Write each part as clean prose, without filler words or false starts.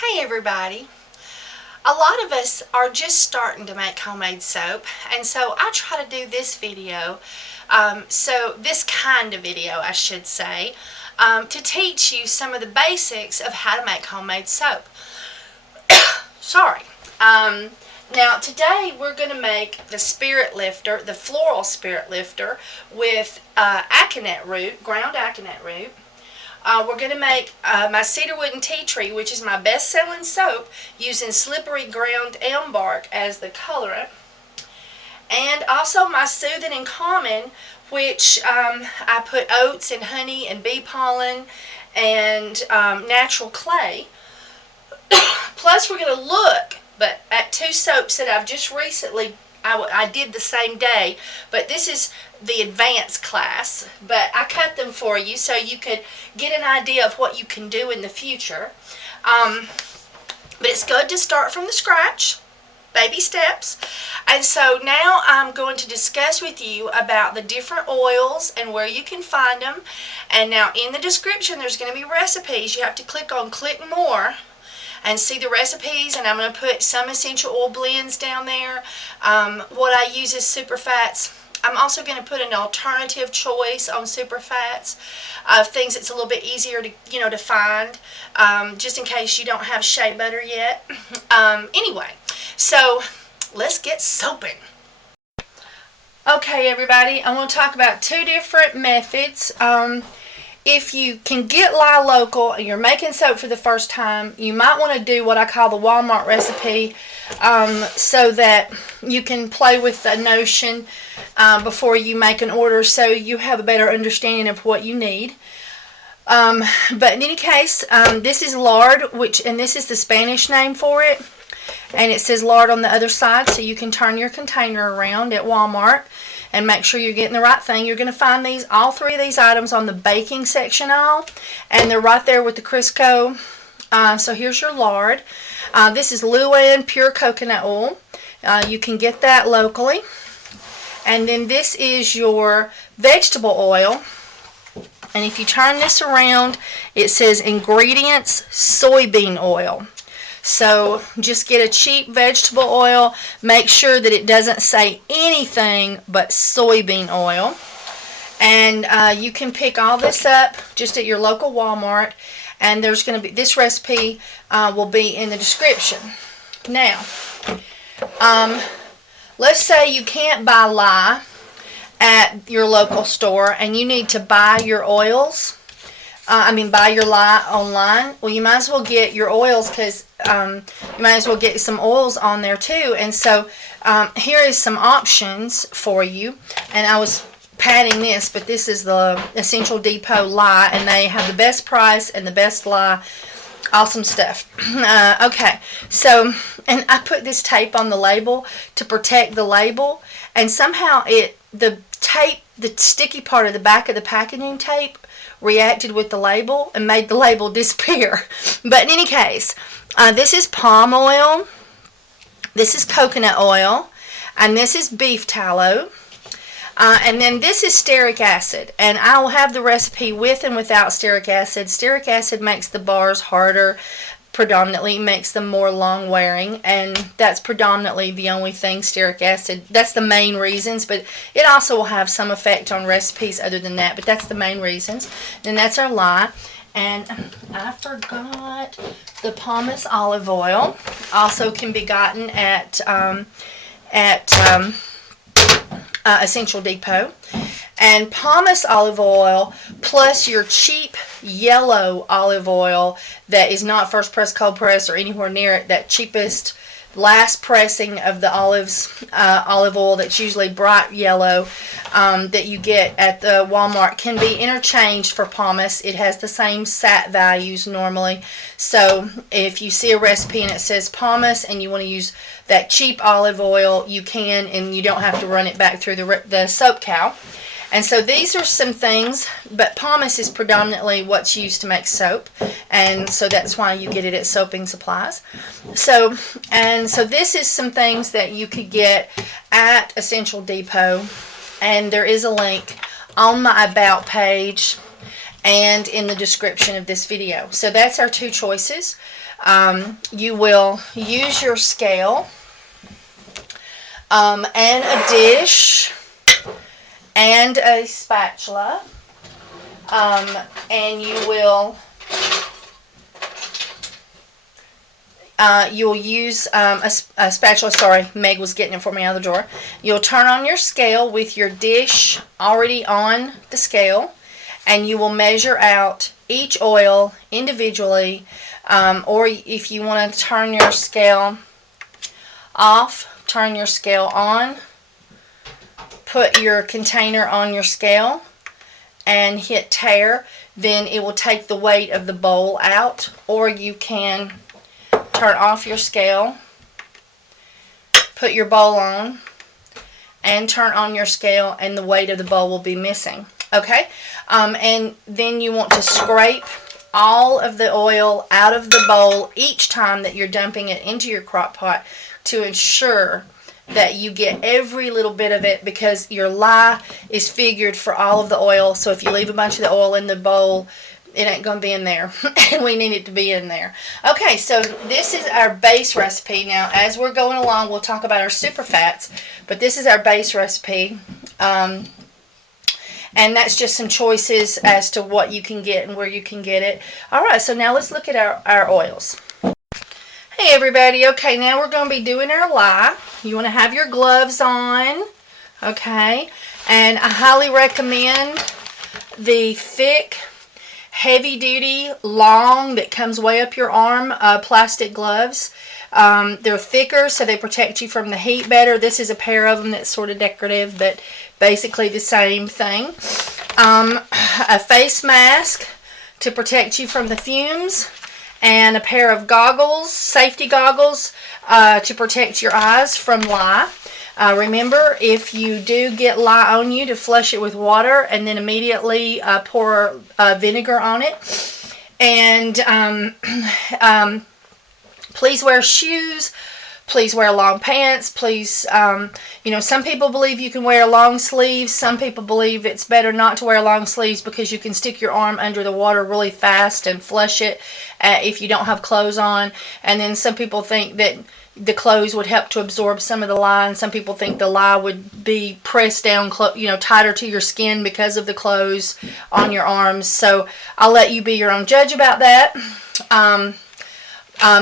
Hey everybody! A lot of us are just starting to make homemade soap, and so I try to do this video, this kind of video I should say, to teach you some of the basics of how to make homemade soap. Sorry. Now today we're going to make the spirit lifter, the floral spirit lifter with aconite root, ground aconite root. We're going to make my cedarwood and tea tree, which is my best-selling soap, using slippery ground elm bark as the colorant. And also my soothing and calming, which I put oats and honey and bee pollen and natural clay. Plus we're going to look at two soaps that I've just recently I did the same day, but this is the advanced class, but I cut them for you so you could get an idea of what you can do in the future. But it's good to start from the scratch, baby steps. And so now I'm going to discuss with you about the different oils and where you can find them. And now in the description there's going to be recipes. You have to click on click more and see the recipes, and I'm going to put some essential oil blends down there. What I use is SUPPERFATS. I'm also going to put an alternative choice on SUPPERFATS of things that's a little bit easier to to find, just in case you don't have shea butter yet. Anyway, so let's get soaping. Okay, everybody, I want to talk about two different methods. If you can get lye local and you're making soap for the first time, you might want to do what I call the Walmart recipe, so that you can play with the notion before you make an order, so you have a better understanding of what you need. But in any case, this is lard, and this is the Spanish name for it, and it says lard on the other side, so you can turn your container around at Walmart and make sure you're getting the right thing. You're going to find all three of these items on the baking section aisle, and they're right there with the Crisco. So here's your lard. This is Luann pure coconut oil. You can get that locally. And then this is your vegetable oil. And if you turn this around, it says ingredients soybean oil. So just get a cheap vegetable oil. Make sure that it doesn't say anything but soybean oil. And you can pick all this up just at your local Walmart. And there's going to be, this recipe will be in the description. Now, let's say you can't buy lye at your local store and you need to buy your oils. Buy your lye online. Well, you might as well get your oils, because you might as well get some oils on there too. And so here is some options for you. And I was padding this, but this is the Essential Depot lye, and they have the best price and the best lye. Awesome stuff. Okay, so, and I put this tape on the label to protect the label, and somehow the sticky part of the back of the packaging tape reacted with the label and made the label disappear. But in any case, this is palm oil, this is coconut oil, and this is beef tallow, and then this is stearic acid, and I will have the recipe with and without stearic acid. Stearic acid makes the bars harder, predominantly makes them more long wearing, and that's predominantly the only thing. Stearic acid, that's the main reasons, but it also will have some effect on recipes other than that, but that's the main reasons. And that's our lye. And I forgot the POMACE olive oil, also can be gotten at Essential Depot. And POMACE olive oil plus your cheap yellow olive oil that is not first press, cold press, or anywhere near it, that cheapest last pressing of the olive oil that's usually bright yellow, that you get at the Walmart, can be interchanged for POMACE. It has the same SAT values normally. So if you see a recipe and it says POMACE and you want to use that cheap olive oil, you can, and you don't have to run it back through the soap cow. And so these are some things, but POMACE is predominantly what's used to make soap, and so that's why you get it at Soaping Supplies. So this is some things that you could get at Essential Depot, and there is a link on my About page and in the description of this video. So that's our two choices. You will use your scale and a dish and a spatula, and you will you'll use a spatula. Sorry, Meg was getting it for me out of the drawer. You'll turn on your scale with your dish already on the scale, and you will measure out each oil individually, or if you want to turn your scale off, turn your scale on, put your container on your scale and hit tare. Then it will take the weight of the bowl out, or you can turn off your scale, put your bowl on, and turn on your scale, and the weight of the bowl will be missing. Okay, and then you want to scrape all of the oil out of the bowl each time that you're dumping it into your crock pot to ensure that you get every little bit of it, because your lye is figured for all of the oil. So if you leave a bunch of the oil in the bowl, it ain't going to be in there, and we need it to be in there. Okay, so this is our base recipe. Now, as we're going along, we'll talk about our SUPPERFATs, but this is our base recipe, and that's just some choices as to what you can get and where you can get it. All right, so now let's look at our oils. Hey, everybody. Okay, now we're going to be doing our lye. You want to have your gloves on, okay, and I highly recommend the thick, heavy-duty, long, that comes way up your arm, plastic gloves. They're thicker, so they protect you from the heat better. This is a pair of them that's sort of decorative, but basically the same thing. A face mask to protect you from the fumes, and a pair of goggles, safety goggles, to protect your eyes from lye. Remember, if you do get lye on you, to flush it with water and then immediately pour vinegar on it. And please wear shoes. Please wear long pants. Please, you know, some people believe you can wear long sleeves. Some people believe it's better not to wear long sleeves because you can stick your arm under the water really fast and flush it if you don't have clothes on. And then some people think that the clothes would help to absorb some of the lye, and some people think the lye would be pressed down, you know, tighter to your skin because of the clothes on your arms. So I'll let you be your own judge about that.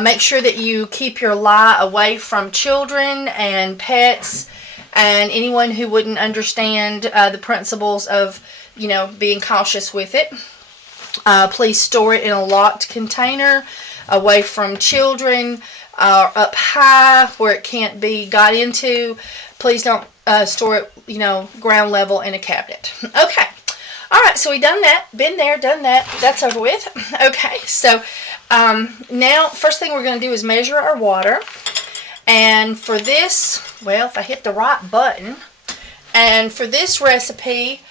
Make sure that you keep your lye away from children and pets and anyone who wouldn't understand the principles of, you know, being cautious with it. Please store it in a locked container away from children, up high where it can't be got into. Please don't store it, you know, ground level in a cabinet. Okay. All right, so we done that. Been there, done that. That's over with. Okay, so now first thing we're going to do is measure our water. And for this, well, if I hit the right button, and for this recipe,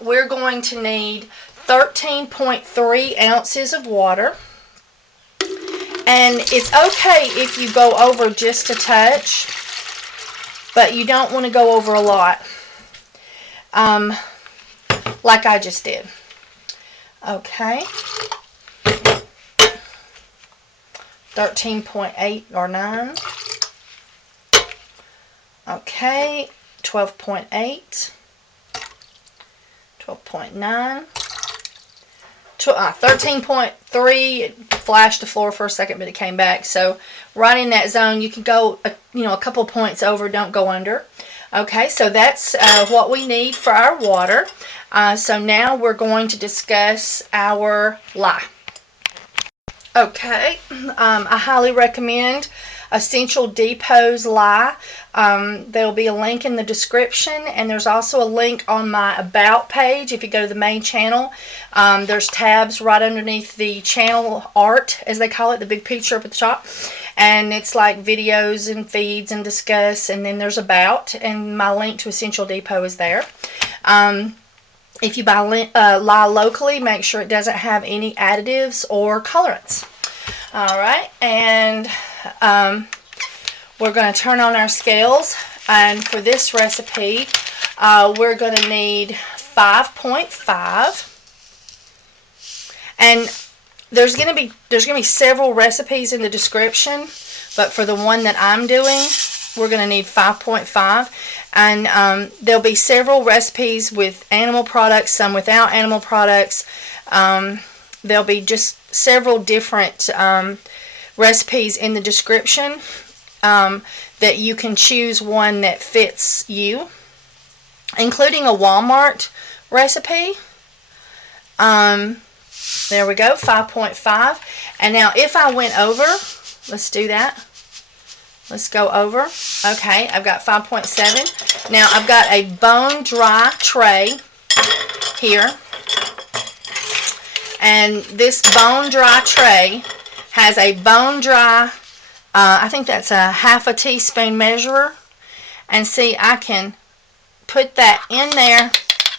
we're going to need 13.3 ounces of water. And it's okay if you go over just a touch, but you don't want to go over a lot, like I just did. Okay. 13.8 or 9. Okay. 12.8. 12.9. 13.3. Flashed the floor for a second, but it came back. So right in that zone. You can go, you know, a couple points over. Don't go under. Okay, so that's what we need for our water. So now we're going to discuss our lye. Okay, I highly recommend Essential Depot's lye. There will be a link in the description, and there's also a link on my About page. If you go to the main channel, there's tabs right underneath the channel art, as they call it, the big picture up at the top. And it's like videos and feeds and discuss, and then there's About, and my link to Essential Depot is there. If you buy lye locally, make sure it doesn't have any additives or colorants. Alright, and we're going to turn on our scales, and for this recipe we're going to need 5.5. And there's gonna be several recipes in the description, but for the one that I'm doing, we're gonna need 5.5, and there'll be several recipes with animal products, some without animal products. There'll be just several different recipes in the description that you can choose one that fits you, including a Walmart recipe. There we go, 5.5. And now if I went over, let's do that. Let's go over. Okay, I've got 5.7. Now I've got a bone dry tray here. And this bone dry tray has a bone dry, I think that's a half a teaspoon measurer. And see, I can put that in there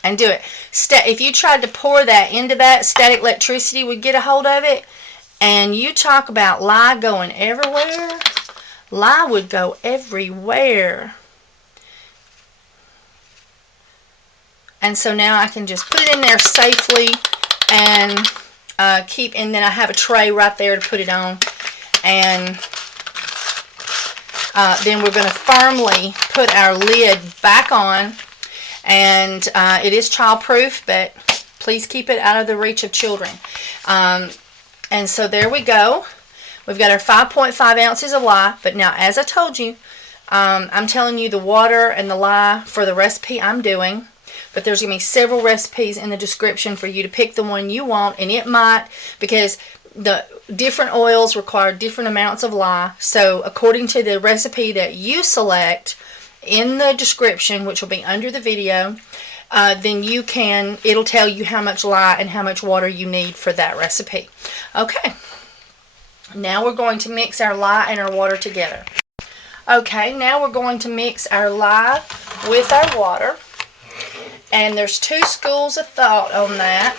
and do it. If you tried to pour that into that, static electricity would get a hold of it. And you talk about lye going everywhere. Lye would go everywhere. And so now I can just put it in there safely and and then I have a tray right there to put it on. And then we're going to firmly put our lid back on. And it is child-proof, but please keep it out of the reach of children. And so there we go. We've got our 5.5 ounces of lye. But now, as I told you, I'm telling you the water and the lye for the recipe I'm doing. But there's going to be several recipes in the description for you to pick the one you want. And it might, because the different oils require different amounts of lye. So according to the recipe that you select in the description, which will be under the video, then it'll tell you how much lye and how much water you need for that recipe. Okay, now we're going to mix our lye and our water together. Okay, now we're going to mix our lye with our water. And there's 2 schools of thought on that.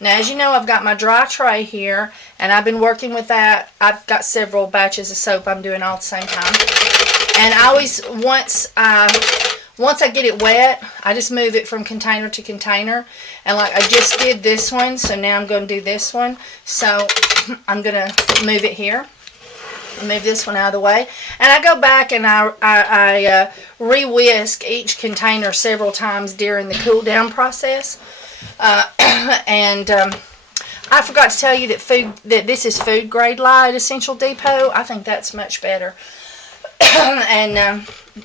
Now, as you know, I've got my dry tray here, and I've been working with that. I've got several batches of soap I'm doing all at the same time. And I always, once I get it wet, I just move it from container to container. And like I just did this one, so now I'm going to do this one. So I'm going to move it here. Move this one out of the way, and I go back and I re-whisk each container several times during the cool down process. And I forgot to tell you that this is food grade lye at Essential Depot. I think that's much better.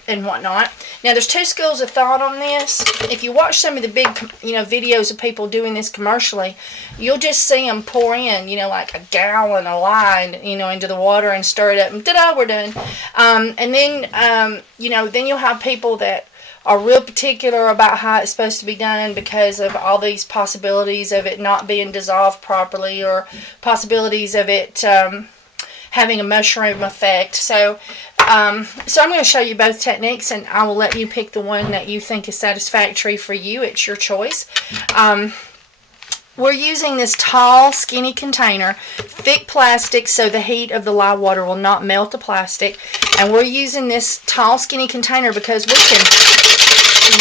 And whatnot. Now there's 2 schools of thought on this. If you watch some of the big videos of people doing this commercially, you'll just see them pour in like a gallon of lye into the water and stir it up, and ta-da, we're done. And then then you'll have people that are real particular about how it's supposed to be done because of all these possibilities of it not being dissolved properly, or possibilities of it having a mushroom effect. So I'm going to show you both techniques, and I will let you pick the one that you think is satisfactory for you. It's your choice. We're using this tall, skinny container, thick plastic, so the heat of the lye water will not melt the plastic. And we're using this tall, skinny container because we can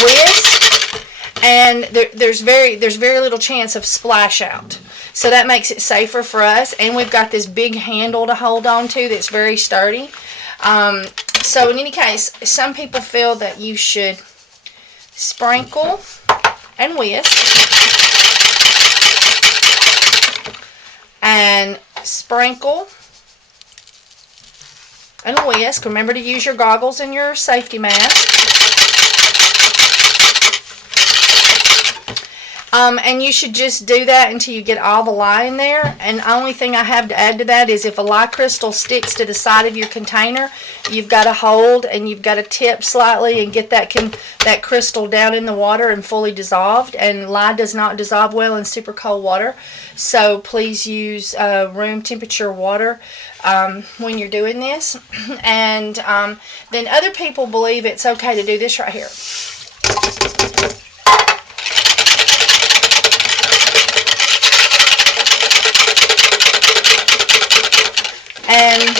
whisk, and there's very little chance of splash out. So that makes it safer for us. And we've got this big handle to hold on to that's very sturdy. So in any case, some people feel that you should sprinkle and whisk, and sprinkle and whisk. Remember to use your goggles and your safety mask. And you should just do that until you get all the lye in there. And the only thing I have to add to that is if a lye crystal sticks to the side of your container, you've got to hold and you've got to tip slightly and get that crystal down in the water and fully dissolved. And lye does not dissolve well in super cold water, so please use room temperature water when you're doing this. And then other people believe it's okay to do this right here. And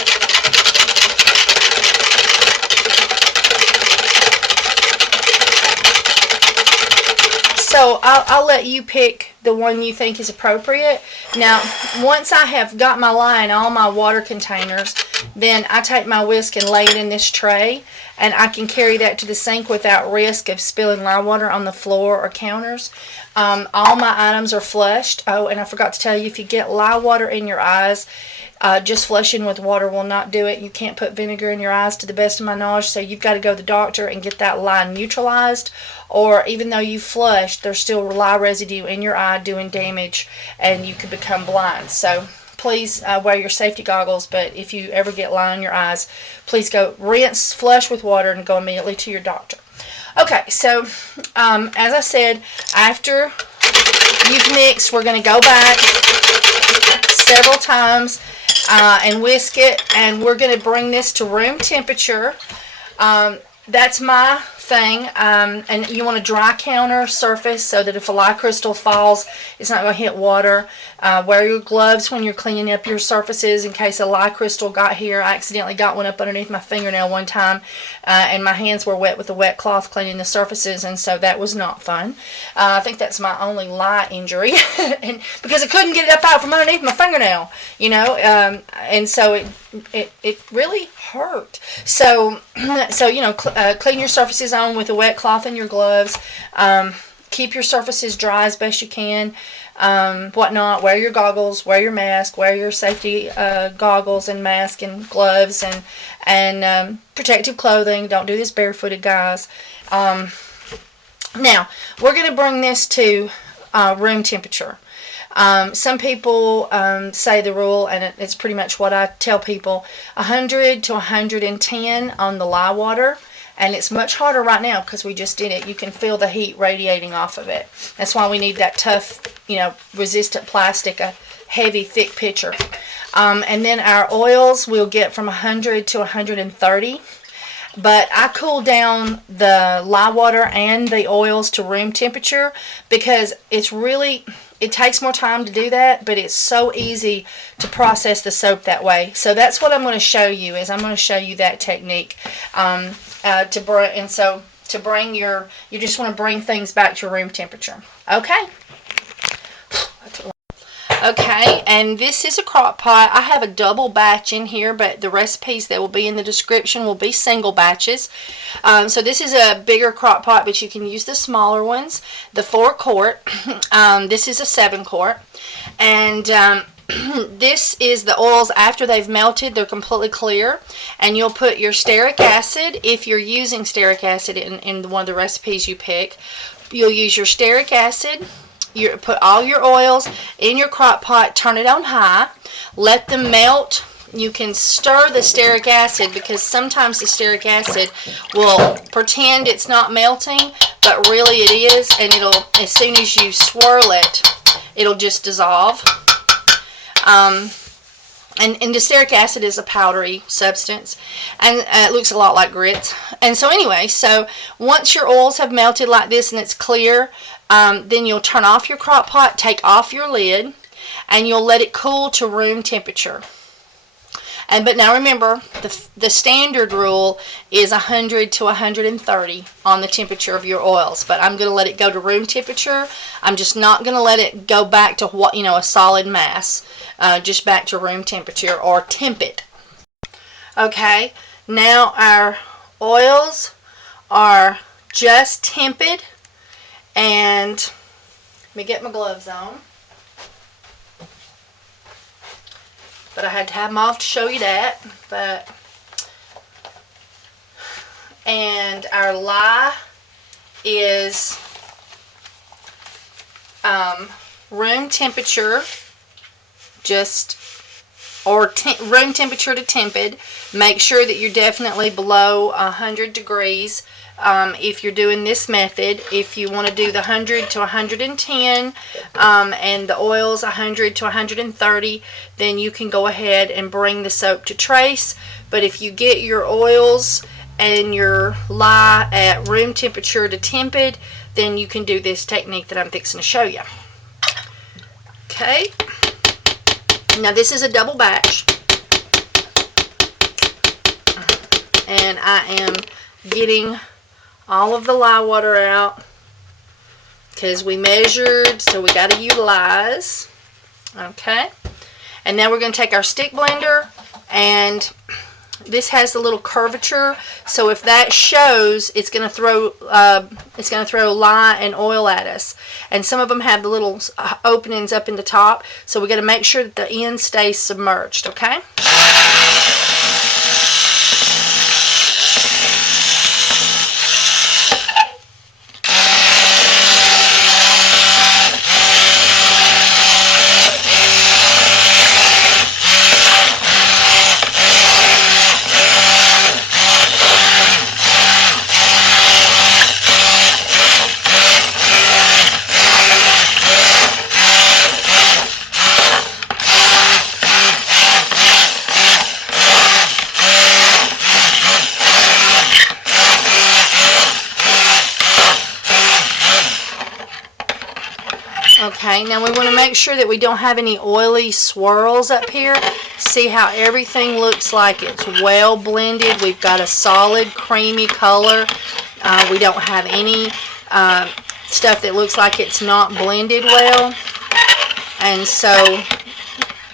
so I'll let you pick the one you think is appropriate. Now, once I have got my lye in all my water containers, then I take my whisk and lay it in this tray, and I can carry that to the sink without risk of spilling lye water on the floor or counters. All my items are flushed. Oh, and I forgot to tell you, if you get lye water in your eyes, just flushing with water will not do it. You can't put vinegar in your eyes, to the best of my knowledge, so you've got to go to the doctor and get that lye neutralized, or even though you flushed, there's still lye residue in your eye doing damage, and you could become blind. So please wear your safety goggles, but if you ever get lye in your eyes, please go rinse, flush with water, and go immediately to your doctor. Okay, so as I said, after you've mixed, we're going to go back several times and whisk it, and we're going to bring this to room temperature. That's my thing, and you want a dry counter surface so that if a lye crystal falls, it's not going to hit water. Wear your gloves when you're cleaning up your surfaces in case a lye crystal got here. I accidentally got one up underneath my fingernail one time, and my hands were wet with a wet cloth cleaning the surfaces, and so that was not fun. I think that's my only lye injury, and because I couldn't get it up out from underneath my fingernail, you know, and so it really hurt. So you know, clean your surfaces on with a wet cloth and your gloves. Keep your surfaces dry as best you can. Whatnot. Wear your goggles, wear your mask, wear your safety goggles and mask and gloves and protective clothing. Don't do this barefooted, guys. Now, we're going to bring this to room temperature. Some people say the rule, and it's pretty much what I tell people, 100 to 110 on the lye water. And it's much harder right now because we just did it. You can feel the heat radiating off of it. That's why we need that tough, you know, resistant plastic, a heavy, thick pitcher. And then our oils we'll get from 100 to 130. But I cool down the lye water and the oils to room temperature because it's really, it takes more time to do that, but it's so easy to process the soap that way. So that's what I'm going to show you, is I'm going to show you that technique. To bring your, you just want to bring things back to room temperature. Okay. Okay, and this is a crock pot. I have a double batch in here, but the recipes that will be in the description will be single batches. So this is a bigger crock pot, but you can use the smaller ones. The 4-quart. This is a 7-quart. And this is the oils after they've melted. They're completely clear. And you'll put your stearic acid, if you're using stearic acid in one of the recipes you pick. You'll use your stearic acid. You put all your oils in your crock pot, turn it on high, let them melt. You can stir the stearic acid because sometimes the stearic acid will pretend it's not melting, but really it is, and it'll, as soon as you swirl it, it'll just dissolve. And the stearic acid is a powdery substance, and it looks a lot like grits. And so anyway, so once your oils have melted like this and it's clear, then you'll turn off your crock pot, take off your lid, and you'll let it cool to room temperature. But now remember, the standard rule is 100 to 130 on the temperature of your oils. But I'm going to let it go to room temperature. I'm just not going to let it go back to what, you know, a solid mass. Just back to room temperature, or temp it. Okay, now our oils are just temped. And let me get my gloves on. But I had to have them off to show you that. And our lye is room temperature, room temperature to tempered. Make sure that you're definitely below 100 degrees. If you're doing this method. If you want to do the 100 to 110 and the oils 100 to 130, then you can go ahead and bring the soap to trace. But if you get your oils and your lye at room temperature to tempered, then you can do this technique that I'm fixing to show you. Okay, now this is a double batch, and I am getting all of the lye water out because we measured, so we got to utilize. Okay, and now we're going to take our stick blender, and this has a little curvature, so if that shows, it's going to throw lye and oil at us. And some of them have the little openings up in the top, so we got to make sure that the end stays submerged. Okay. Okay, now we want to make sure that we don't have any oily swirls up here. See how everything looks like it's well blended. We've got a solid creamy color. We don't have any stuff that looks like it's not blended well. And so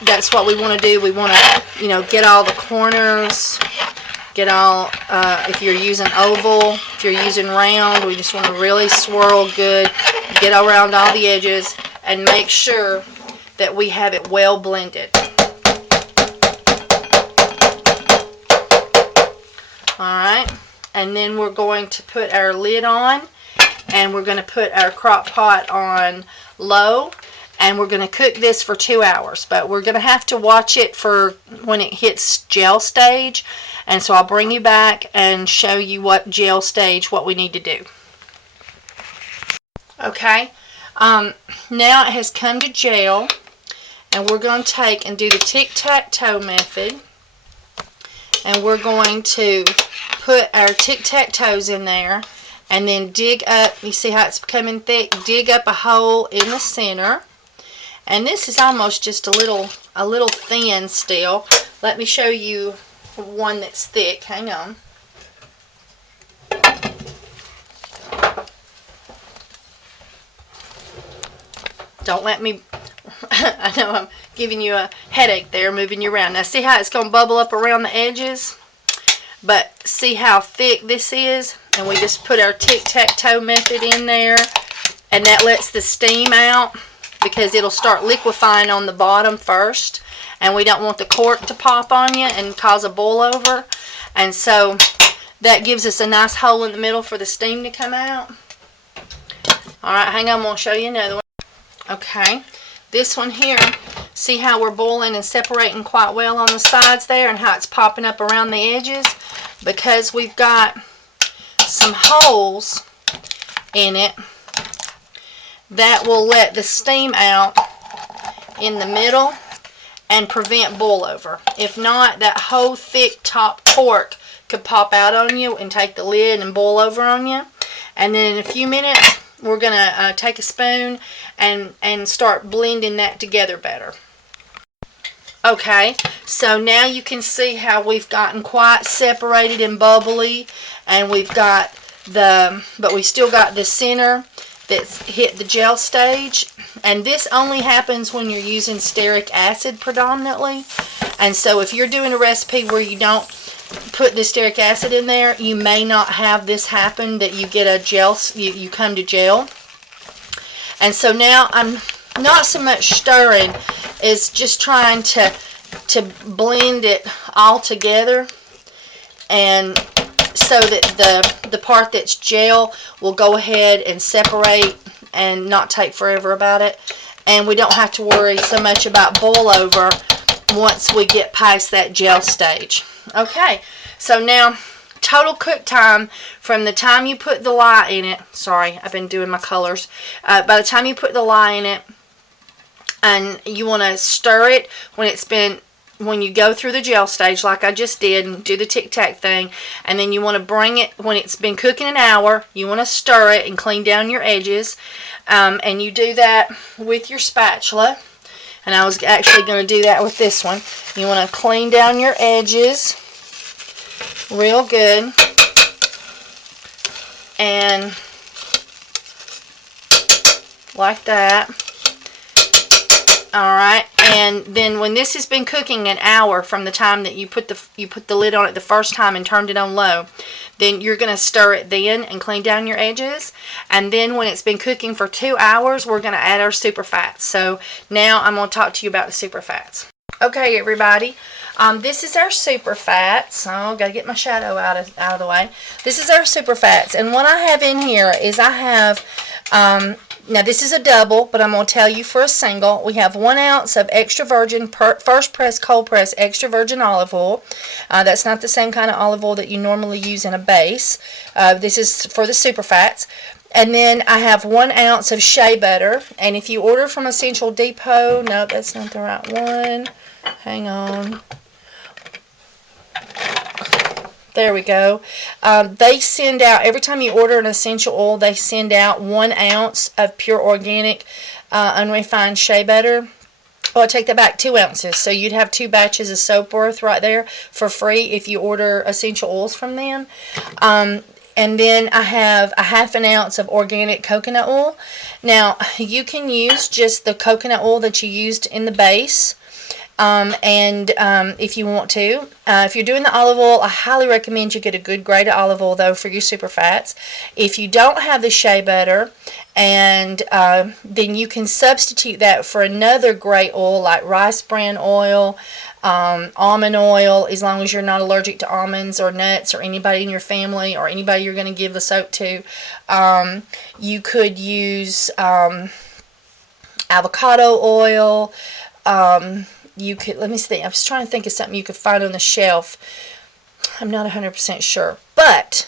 that's what we want to do. We want to, get all the corners, get all, if you're using oval, if you're using round, we just want to really swirl good, get around all the edges, and make sure that we have it well blended. Alright, and then we're going to put our lid on, and we're going to put our crock pot on low, and we're going to cook this for 2 hours. But we're going to have to watch it for when it hits gel stage, and so I'll bring you back and show you what gel stage, what we need to do. Okay, now it has come to gel, and we're going to take and do the tic-tac-toe method, and we're going to put our tic-tac-toes in there, and then dig up. You see how it's becoming thick? Dig up a hole in the center, and this is almost just a little thin still. Let me show you one that's thick. Hang on. Don't let me, I know I'm giving you a headache there, moving you around. Now see how it's going to bubble up around the edges? But see how thick this is? And we just put our tic-tac-toe method in there, and that lets the steam out, because it'll start liquefying on the bottom first, and we don't want the cork to pop on you and cause a boil over. And so that gives us a nice hole in the middle for the steam to come out. Alright, hang on, I'm going to show you another one. Okay, this one here, see how we're boiling and separating quite well on the sides there, and how it's popping up around the edges? Because we've got some holes in it that will let the steam out in the middle and prevent boil over. If not, that whole thick top cork could pop out on you and take the lid and boil over on you. And then in a few minutes, we're going to take a spoon and start blending that together better. Okay, so now you can see how we've gotten quite separated and bubbly, and we've got but we still got the center that's hit the gel stage. And this only happens when you're using stearic acid predominantly. And so if you're doing a recipe where you don't put the stearic acid in there, you may not have this happen, that you get a gel, you come to gel. And so now I'm not so much stirring as just trying to blend it all together, and so that the part that's gel will go ahead and separate and not take forever about it, and we don't have to worry so much about boil over once we get past that gel stage. Okay, so now total cook time from the time you put the lye in it, sorry, I've been doing my colors, by the time you put the lye in it, and you want to stir it when you go through the gel stage like I just did, and do the tic-tac thing, and then you want to bring it, when it's been cooking an hour, you want to stir it and clean down your edges, and you do that with your spatula. And I was actually going to do that with this one. You want to clean down your edges real good, like that. Alright, and then when this has been cooking an hour from the time that you put the lid on it the first time and turned it on low, then you're going to stir it then and clean down your edges. And then when it's been cooking for 2 hours, we're going to add our SUPPERFATs. So now I'm going to talk to you about the SUPPERFATs. Okay, everybody, this is our SUPPERFATs. Oh, got to get my shadow out of the way. This is our SUPPERFATs, and what I have in here is I have now this is a double, but I'm going to tell you for a single. We have 1 ounce of extra virgin, first press, cold press, extra virgin olive oil. That's not the same kind of olive oil that you normally use in a base. This is for the SUPPERFATs. And then I have 1 ounce of shea butter. And if you order from Essential Depot, no, that's not the right one. Hang on. There we go. They send out, every time you order an essential oil, they send out 1 ounce of pure organic unrefined shea butter. Well, I take that back, 2 ounces. So you'd have 2 batches of soap worth right there for free if you order essential oils from them. And then I have a 1/2 ounce of organic coconut oil. Now, you can use just the coconut oil that you used in the base. If you want to, if you're doing the olive oil, I highly recommend you get a good grade of olive oil though for your SUPPERFATs. If you don't have the shea butter, and then you can substitute that for another great oil like rice bran oil, almond oil, as long as you're not allergic to almonds or nuts or anybody in your family or anybody you're going to give the soap to. You could use avocado oil. You could, let me see, I was trying to think of something you could find on the shelf. I'm not 100% sure. But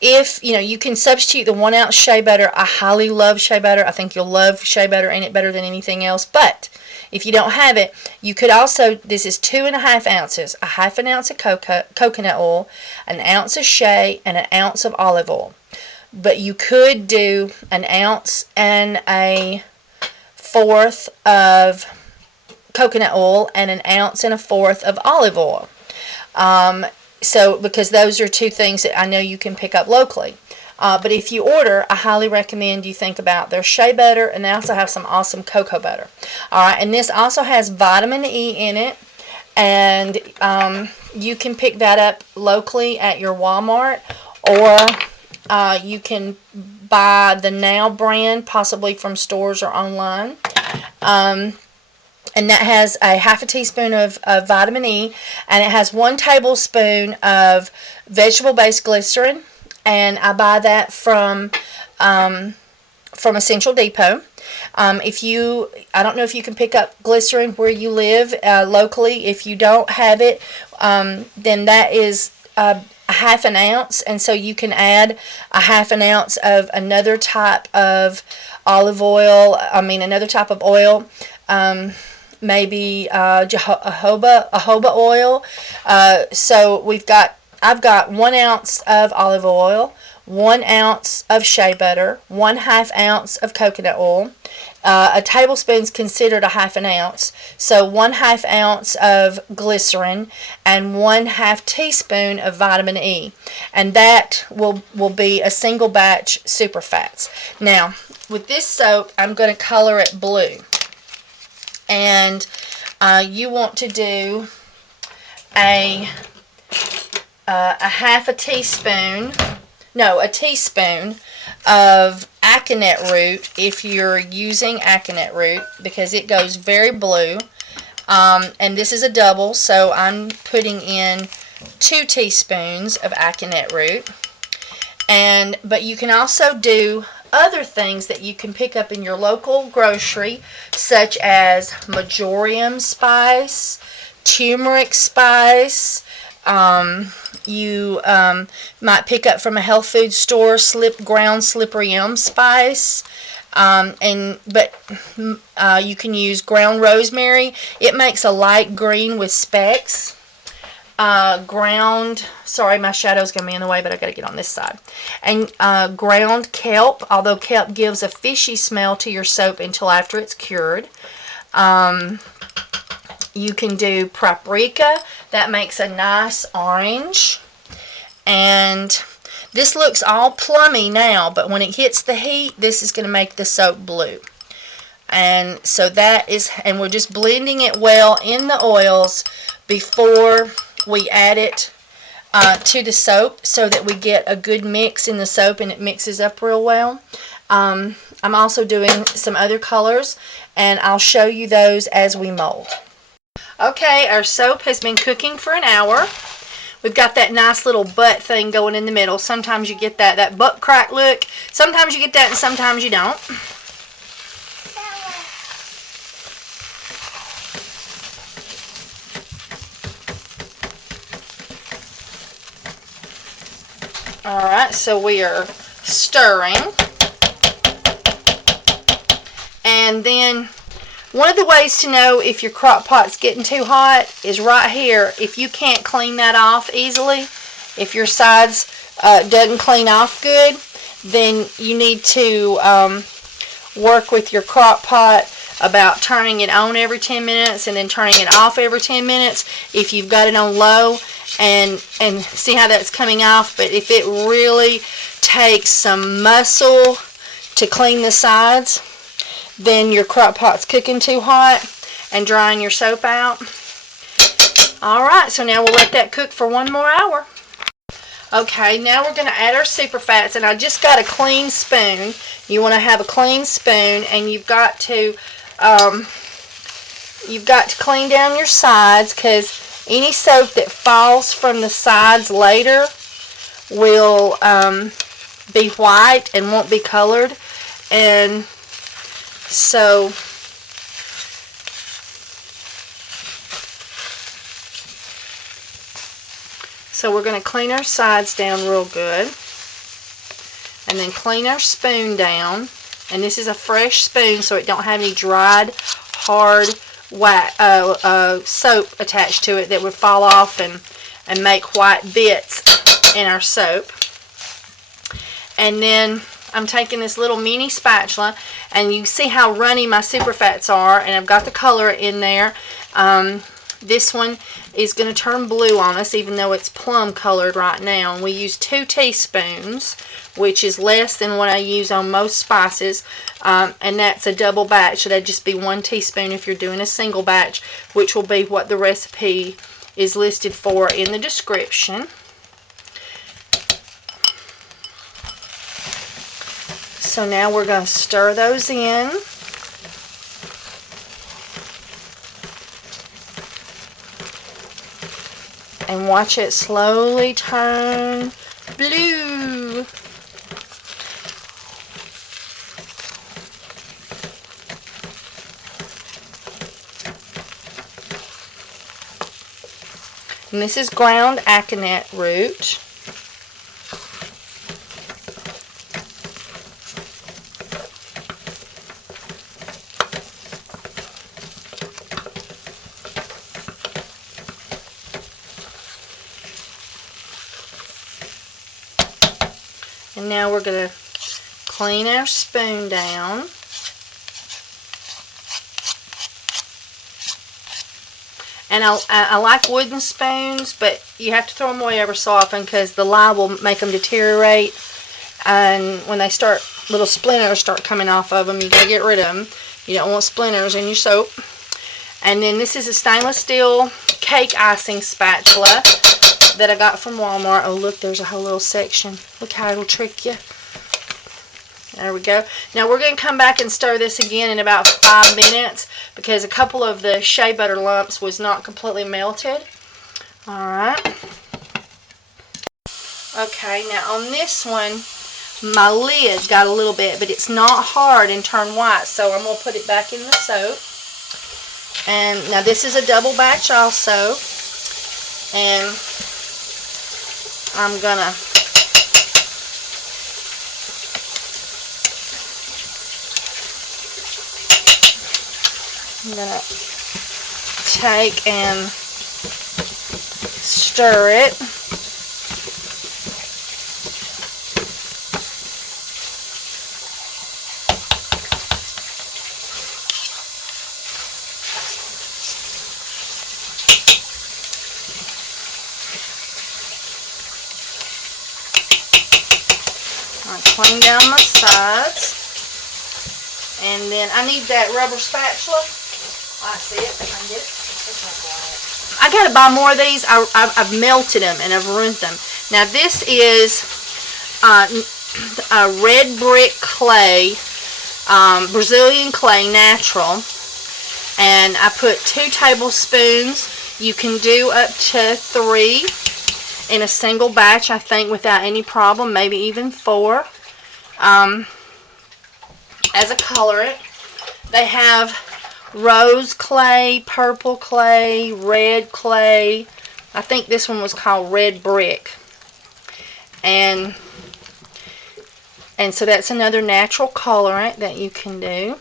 if, you can substitute the 1 ounce shea butter. I highly love shea butter. I think you'll love shea butter in it better than anything else. But if you don't have it, you could also, this is 2.5 ounces, a 1/2 ounce of coconut oil, 1 ounce of shea, and 1 ounce of olive oil. But you could do 1 ounce and 1/4 of coconut oil and 1 ounce and 1/4 of olive oil. So because those are 2 things that I know you can pick up locally. But if you order, I highly recommend you think about their shea butter, and they also have some awesome cocoa butter. Alright, and this also has vitamin E in it, and you can pick that up locally at your Walmart, or you can buy the Now brand, possibly from stores or online. And that has a 1/2 teaspoon of vitamin E, and it has 1 tablespoon of vegetable-based glycerin, and I buy that from Essential Depot. I don't know if you can pick up glycerin where you live locally. If you don't have it, then that is a 1/2 ounce, and so you can add a 1/2 ounce of another type of olive oil. Another type of oil. Maybe jojoba oil. So I've got 1 ounce of olive oil, 1 ounce of shea butter, 1/2 ounce of coconut oil. A tablespoon is considered a 1/2 ounce, so 1/2 ounce of glycerin and 1/2 teaspoon of vitamin E, and that will be a single batch SUPPERFATs. Now, with this soap, I'm going to color it blue. And you want to do a teaspoon of aconite root if you're using aconite root, because it goes very blue. And this is a double, so I'm putting in 2 teaspoons of aconite root. But you can also do other things that you can pick up in your local grocery, such as marjoram spice, turmeric spice. You might pick up from a health food store ground slippery elm spice. But you can use ground rosemary. It makes a light green with specks. Sorry, my shadow's going to be in the way, but I got to get on this side. And ground kelp, although kelp gives a fishy smell to your soap until after it's cured. You can do paprika. That makes a nice orange. And this looks all plummy now, but when it hits the heat, this is going to make the soap blue. And so that is, and we're just blending it well in the oils before we add it to the soap, so that we get a good mix in the soap and it mixes up real well. I'm also doing some other colors, and I'll show you those as we mold. Okay, our soap has been cooking for an hour. We've got that nice little butt thing going in the middle. Sometimes you get that butt crack look. Sometimes you get that and sometimes you don't. Alright, so we are stirring. And then one of the ways to know if your crock pot's getting too hot is right here. If you can't clean that off easily, if your sides doesn't clean off good, then you need to work with your crock pot about turning it on every 10 minutes and then turning it off every 10 minutes if you've got it on low, and see how that's coming off. But if it really takes some muscle to clean the sides, then your crock pot's cooking too hot and drying your soap out. Alright, so now we'll let that cook for 1 more hour. Okay, now we're going to add our SUPPERFATS, and I just got a clean spoon. You want to have a clean spoon, and you've got to clean down your sides, because any soap that falls from the sides later will be white and won't be colored. And so we're going to clean our sides down real good, and then clean our spoon down. And this is a fresh spoon, so it don't have any dried, hard soap attached to it that would fall off and make white bits in our soap. And then I'm taking this little mini spatula, and you see how runny my SUPPERFATS are, and I've got the color in there. This one is going to turn blue on us, even though it's plum colored right now. And we use 2 teaspoons, which is less than what I use on most spices, and that's a double batch, so that'd just be 1 teaspoon if you're doing a single batch, which will be what the recipe is listed for in the description. So now we're going to stir those in. And watch it slowly turn blue. And this is ground aconite root. And now we're going to clean our spoon down. And I like wooden spoons, but you have to throw them away ever so often, because the lye will make them deteriorate. And when they start, little splinters start coming off of them, you got to get rid of them. You don't want splinters in your soap. And then this is a stainless steel cake icing spatula that I got from Walmart. Oh, look, there's a whole little section. Look how it'll trick you. There we go. Now we're going to come back and stir this again in about 5 minutes, because a couple of the shea butter lumps was not completely melted. Alright. Okay, now on this one, my lid got a little bit, but it's not hard and turned white, so I'm going to put it back in the soap. And now this is a double batch also, and I'm going to take and stir it. I clean down my sides, And then I need that rubber spatula. I see it. I can get it. I got to buy more of these. I've melted them and I've ruined them. Now this is a red brick clay, Brazilian clay, natural. And I put 2 tablespoons. You can do up to 3 in a single batch, I think, without any problem. Maybe even 4. As a colorant. They have rose clay, purple clay, red clay. I think this one was called red brick. And so that's another natural colorant that you can do.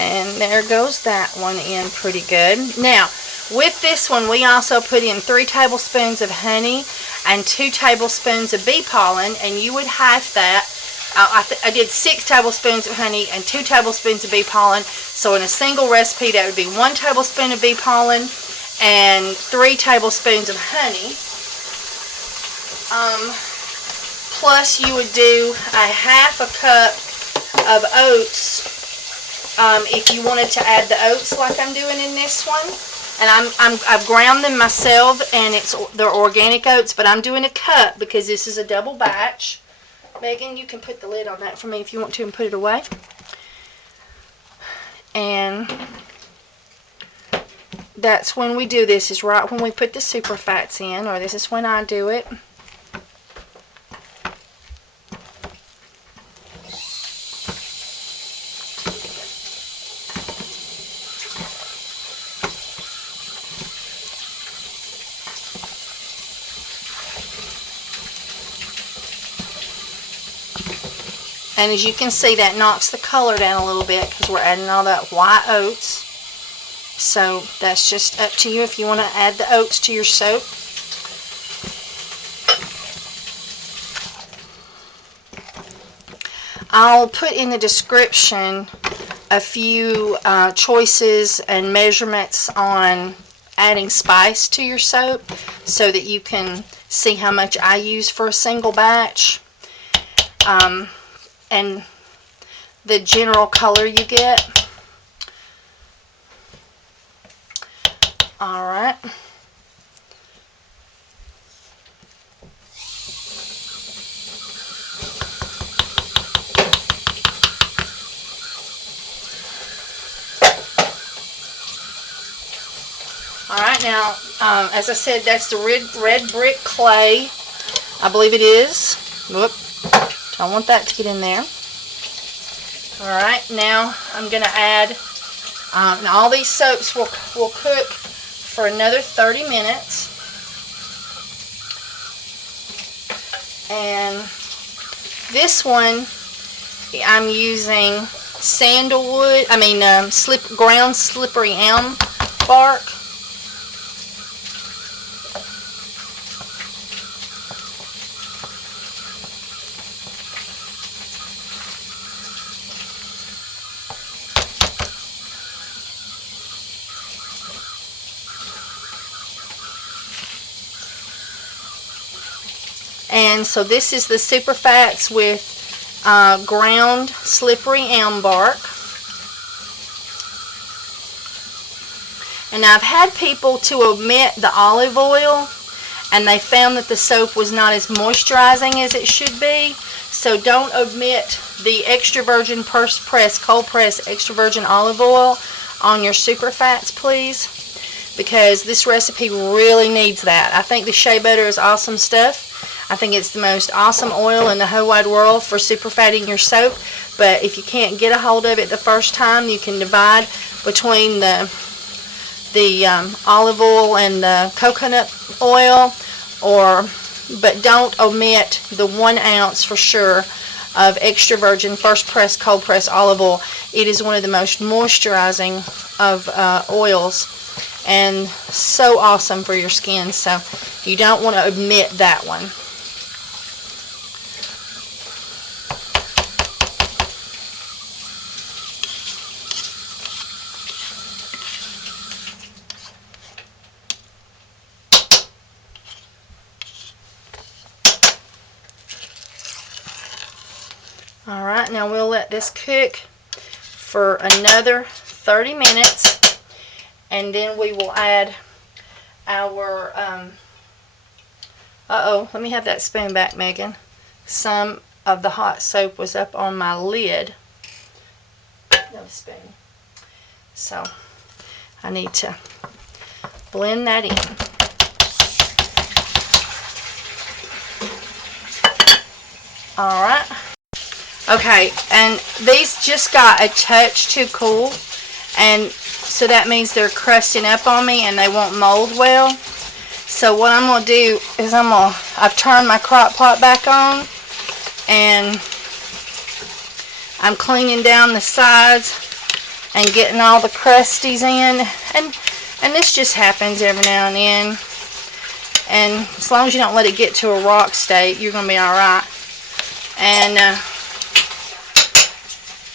And there goes that one in pretty good. Now, with this one, we also put in 3 tablespoons of honey and 2 tablespoons of bee pollen, and you would have that. I did 6 tablespoons of honey and 2 tablespoons of bee pollen. So in a single recipe, that would be 1 tablespoon of bee pollen and 3 tablespoons of honey. Plus, you would do a half a cup of oats. If you wanted to add the oats like I'm doing in this one. And I've ground them myself, and they're organic oats, but I'm doing a cup because this is a double batch. Megan, you can put the lid on that for me if you want to and put it away. And that's when we do this, is right when we put the SUPPERFATS in, or this is when I do it. And as you can see, that knocks the color down a little bit because we're adding all that white oats. So that's just up to you if you want to add the oats to your soap. I'll put in the description a few choices and measurements on adding spice to your soap so that you can see how much I use for a single batch. And the general color you get. Alright. Alright, now, as I said, that's the red brick clay. I believe it is. Whoop. Don't want that to get in there. Alright, now I'm going to add, and all these soaps will cook for another 30 minutes. And this one, I'm using sandalwood, ground slippery elm bark. And so this is the SUPPERFATS with ground slippery elm bark. And I've had people to omit the olive oil, and they found that the soap was not as moisturizing as it should be. So don't omit the extra virgin cold press extra virgin olive oil on your SUPPERFATS, please, because this recipe really needs that. I think the shea butter is awesome stuff. I think it's the most awesome oil in the whole wide world for superfatting your soap. But if you can't get a hold of it the first time, you can divide between the the olive oil and the coconut oil, but don't omit the 1 ounce for sure of extra virgin first press cold press olive oil. It is one of the most moisturizing of oils and so awesome for your skin, so you don't want to omit that one. Alright, now we'll let this cook for another 30 minutes, and then we will add our, let me have that spoon back, Megan. Some of the hot soap was up on my lid. No spoon. So, I need to blend that in. Alright. Okay, and these just got a touch too cool, and so that means they're crusting up on me and they won't mold well. So what I'm going to do is I've turned my crock pot back on, and I'm cleaning down the sides and getting all the crusties in, and this just happens every now and then, and as long as you don't let it get to a rock state, you're going to be alright. And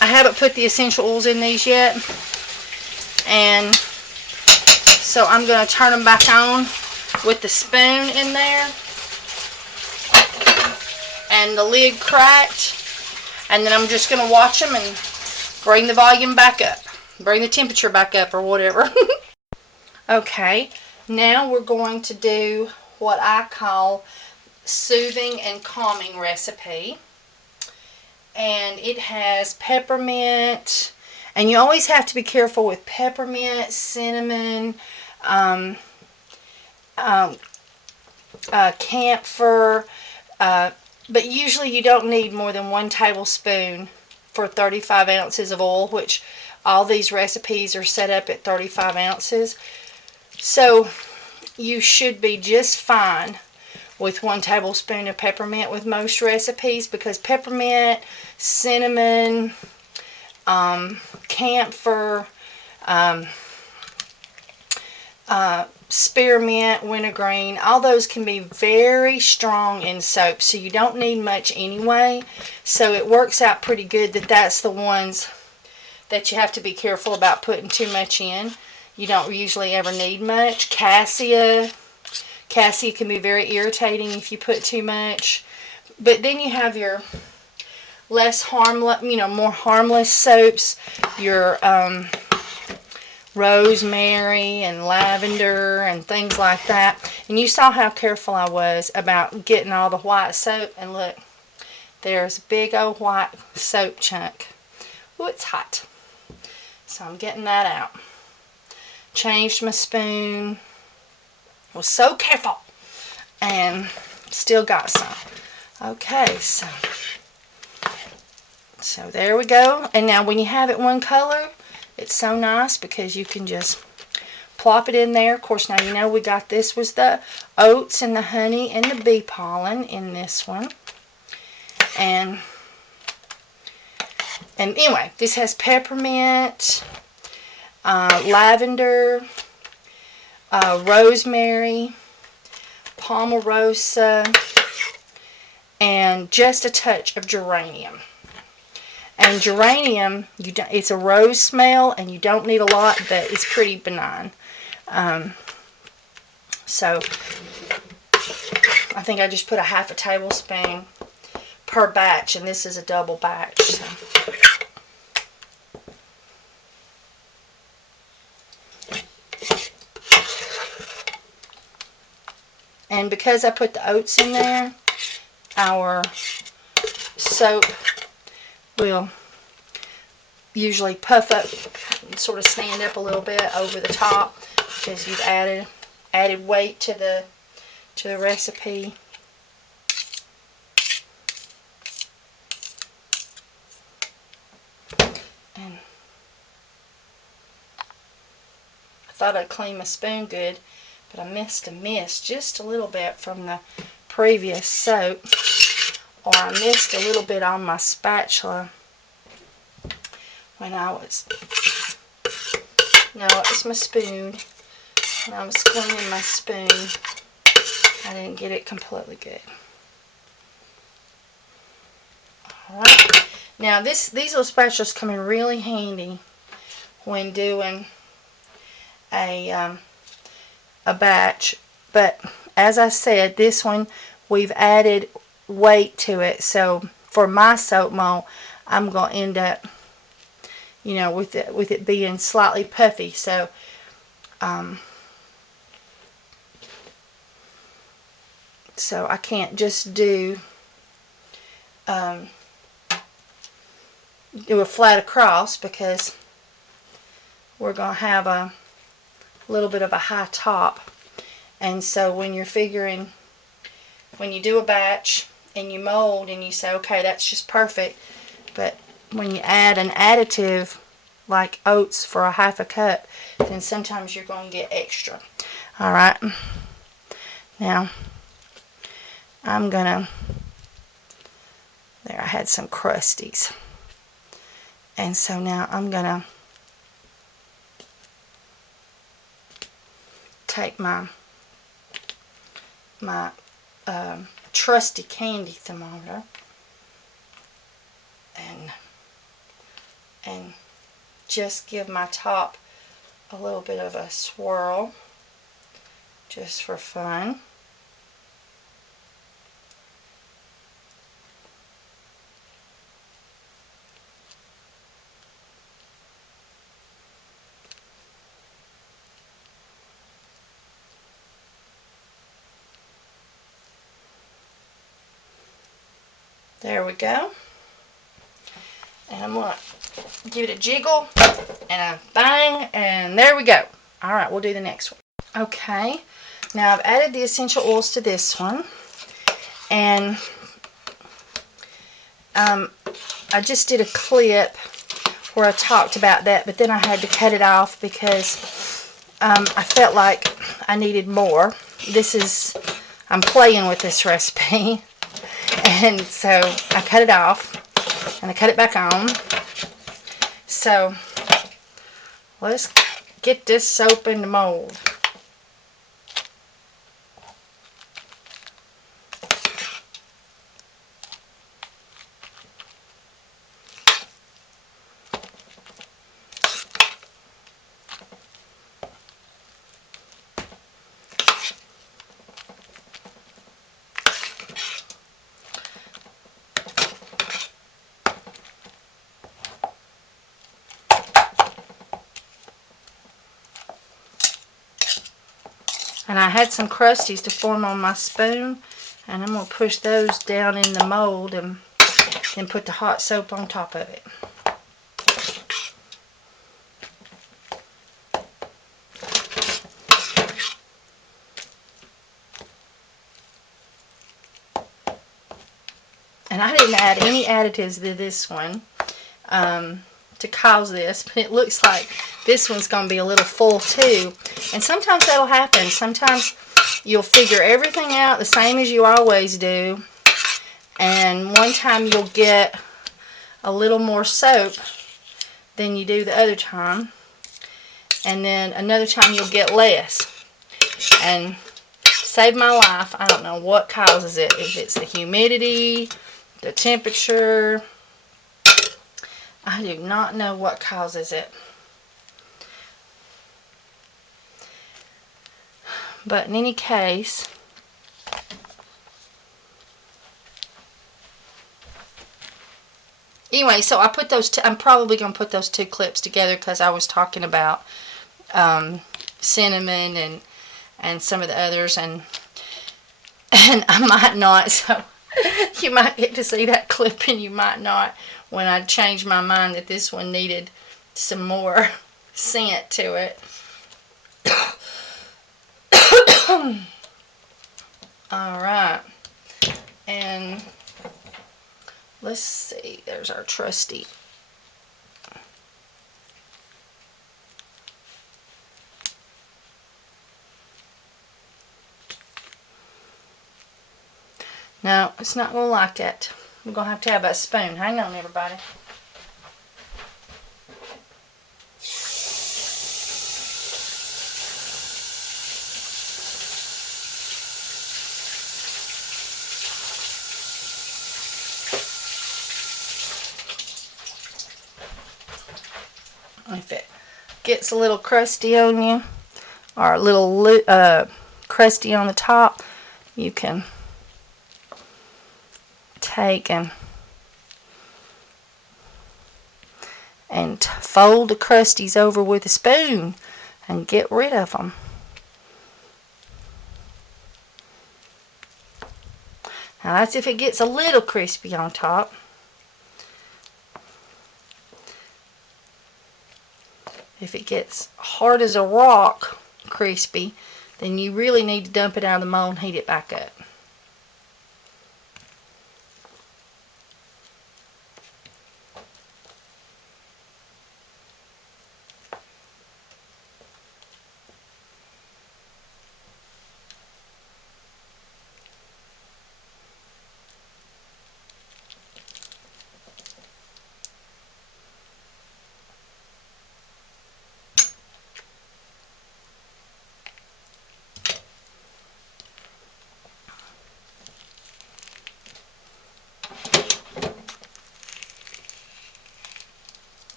I haven't put the essential oils in these yet, and so I'm going to turn them back on with the spoon in there, and the lid cracked, and then I'm just going to watch them and bring the volume back up, bring the temperature back up, or whatever. Okay, now we're going to do what I call soothing and calming recipe, and it has peppermint, and you always have to be careful with peppermint, cinnamon, camphor, but usually you don't need more than 1 tablespoon for 35 ounces of oil, which all these recipes are set up at 35 ounces. So you should be just fine with 1 tablespoon of peppermint with most recipes, because peppermint, cinnamon, camphor, spearmint, wintergreen, all those can be very strong in soap, so you don't need much anyway. So it works out pretty good that that's the ones that you have to be careful about putting too much in. You don't usually ever need much. Cassia can be very irritating if you put too much. But then you have your less harmless, more harmless soaps, your rosemary and lavender and things like that. And you saw how careful I was about getting all the white soap, and look, there's a big old white soap chunk. Oh, it's hot. So I'm getting that out. Changed my spoon. Was so careful, and still got some. Okay, so there we go. And now when you have it one color, it's so nice because you can just plop it in there. Of course, now you know we got this was the oats and the honey and the bee pollen in this one. And anyway, this has peppermint, lavender, rosemary, palmarosa, and just a touch of geranium. And geranium, it's a rose smell, and you don't need a lot, but it's pretty benign. So I think I just put a half a tablespoon per batch, and this is a double batch. So. And because I put the oats in there, our soap will usually puff up and sort of stand up a little bit over the top, because you've added weight to the recipe. And I thought I'd clean my spoon good, but I missed just a little bit from the previous soap, or I missed a little bit on my spatula when I was, no, it was my spoon. When I was cleaning my spoon, I didn't get it completely good. Alright, now these little spatulas come in really handy when doing a batch, but as I said, this one we've added weight to it, so for my soap mold I'm going to end up, you know, with it being slightly puffy, so so I can't just do a flat across, because we're going to have a little bit of a high top. And so when you're figuring, when you do a batch and you mold and you say, okay, that's just perfect, but when you add an additive like oats for a half a cup, then sometimes you're going to get extra. Alright, now I'm gonna, there, I had some crusties, and so now I'm gonna take my trusty candy thermometer and just give my top a little bit of a swirl, just for fun. There we go. And I'm going to give it a jiggle and a bang, and there we go. Alright, we'll do the next one. Okay, now I've added the essential oils to this one, and I just did a clip where I talked about that, but then I had to cut it off because I felt like I needed more. This is, I'm playing with this recipe, and so I cut it off and I cut it back on. So let's get this soap in the mold. And I had some crusties to form on my spoon, and I'm going to push those down in the mold and then put the hot soap on top of it. And I didn't add any additives to this one to cause this, but it looks like this one's going to be a little full too. And sometimes that'll happen. Sometimes you'll figure everything out the same as you always do, and one time you'll get a little more soap than you do the other time, and then another time you'll get less. And save my life, I don't know what causes it. If it's the humidity, the temperature, I do not know what causes it. But in any case, anyway, so I put those I'm probably going to put those two clips together because I was talking about cinnamon and some of the others, and I might not, so you might get to see that clip and you might not when I change my mind that this one needed some more scent to it. Alright, and let's see, there's our trusty No, it's not going to like that. We're going to have a spoon. Hang on, everybody. If it gets a little crusty on you, or a little crusty on the top, you can take and fold the crusties over with a spoon and get rid of them. Now that's if it gets a little crispy on top. If it gets hard as a rock crispy, then you really need to dump it out of the mold and heat it back up.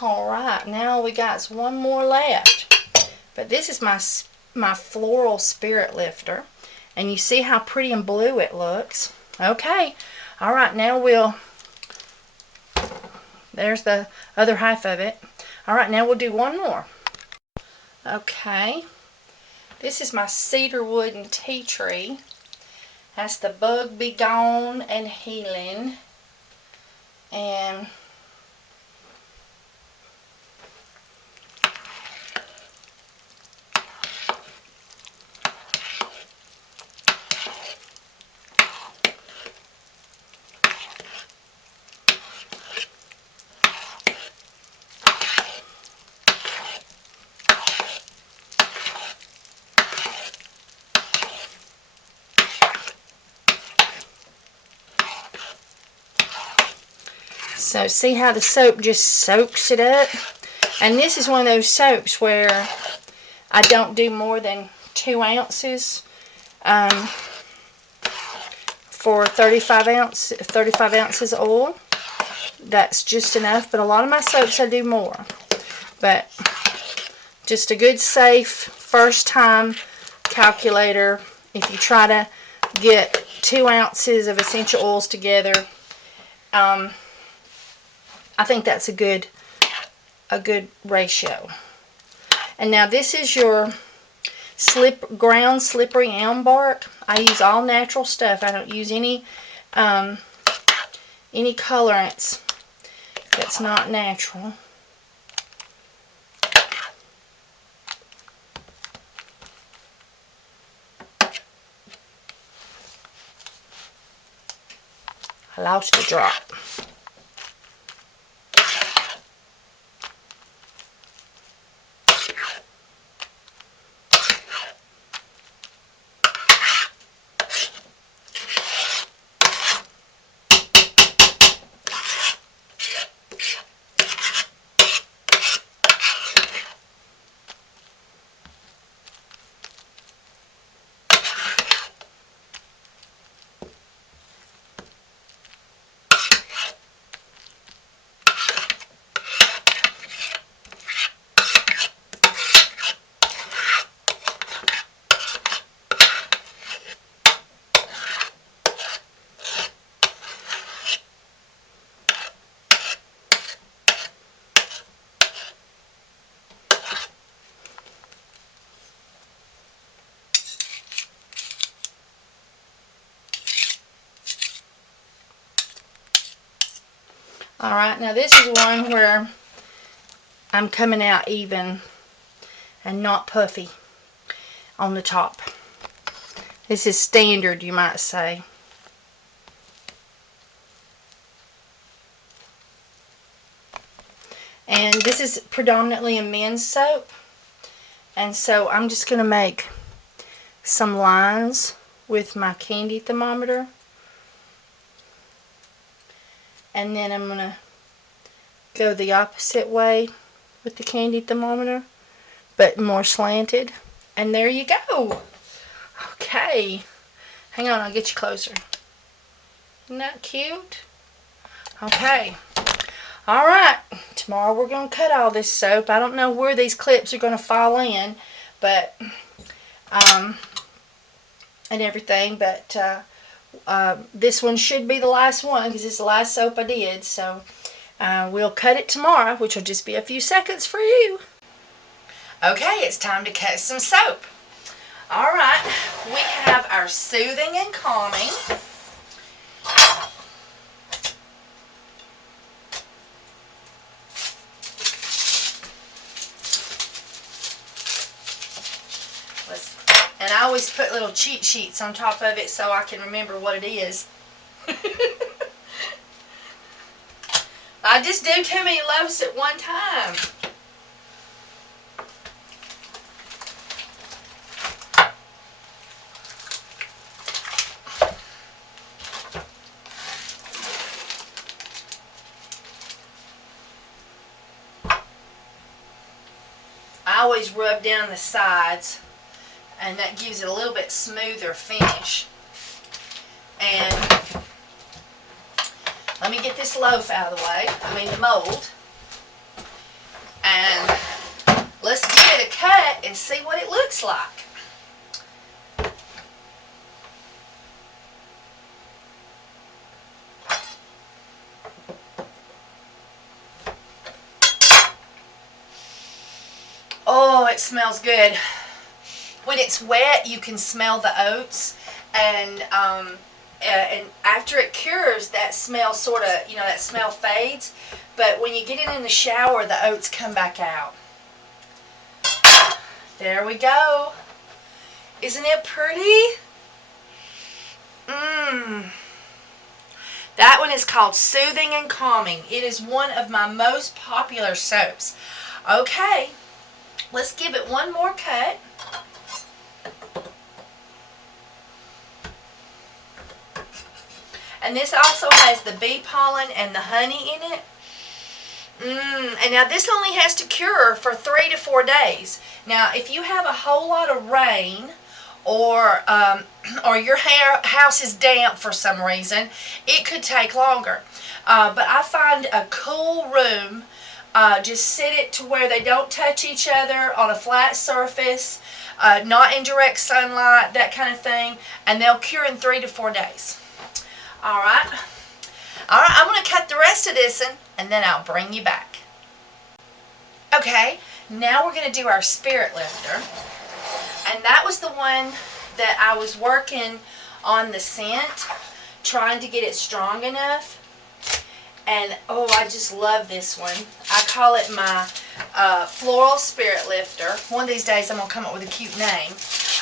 Alright, now we got one more left. But this is my floral spirit lifter. And you see how pretty and blue it looks. Okay, alright, now there's the other half of it. Alright, now we'll do one more. Okay, this is my cedar wood and tea tree. That's the bug be gone and healing. And so see how the soap just soaks it up? And this is one of those soaps where I don't do more than 2 ounces for 35 ounces of oil. That's just enough, but a lot of my soaps I do more. But just a good safe first time calculator. If you try to get 2 ounces of essential oils together, I think that's a good ratio. And now this is your ground slippery elm bark. I use all natural stuff. I don't use any colorants that's not natural. I lost a drop. Alright, now this is one where I'm coming out even and not puffy on the top. This is standard, you might say. And this is predominantly a men's soap. And so I'm just going to make some lines with my candy thermometer. And then I'm going to go the opposite way with the candy thermometer, but more slanted. And there you go. Okay. Hang on, I'll get you closer. Isn't that cute? Okay. Alright. Tomorrow we're going to cut all this soap. I don't know where these clips are going to fall in, but, and everything, but, this one should be the last one because it's the last soap I did. So we'll cut it tomorrow, which will just be a few seconds for you. Okay, it's time to cut some soap. Alright, we have our soothing and calming. And I always put little cheat sheets on top of it so I can remember what it is. I just do too many loaves at one time. I always rub down the sides, and that gives it a little bit smoother finish. And let me get this loaf out of the way, the mold. And let's give it a cut and see what it looks like. Oh, it smells good. When it's wet, you can smell the oats, and after it cures, that smell sort of, that smell fades. But when you get it in the shower, the oats come back out. There we go. Isn't it pretty? That one is called Soothing and Calming. It is one of my most popular soaps. Okay, let's give it one more cut. And this also has the bee pollen and the honey in it. And now this only has to cure for 3 to 4 days. Now, if you have a whole lot of rain, or your house is damp for some reason, it could take longer. But I find a cool room, just sit it to where they don't touch each other on a flat surface, not in direct sunlight, that kind of thing, and they'll cure in 3 to 4 days. Alright, I'm going to cut the rest of this in, and then I'll bring you back. Okay, now we're going to do our spirit lifter. And that was the one that I was working on the scent, trying to get it strong enough. And oh, I just love this one. I call it my floral spirit lifter. One of these days I'm going to come up with a cute name.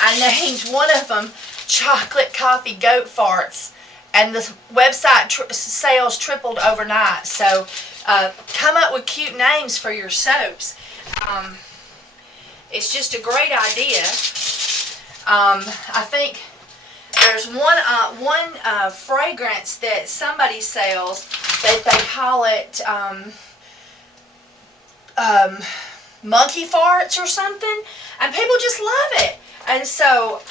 I named one of them Chocolate Coffee Goat Farts. And the website sales tripled overnight. So come up with cute names for your soaps. It's just a great idea. I think there's one fragrance that somebody sells that they call it monkey farts or something, and people just love it. And so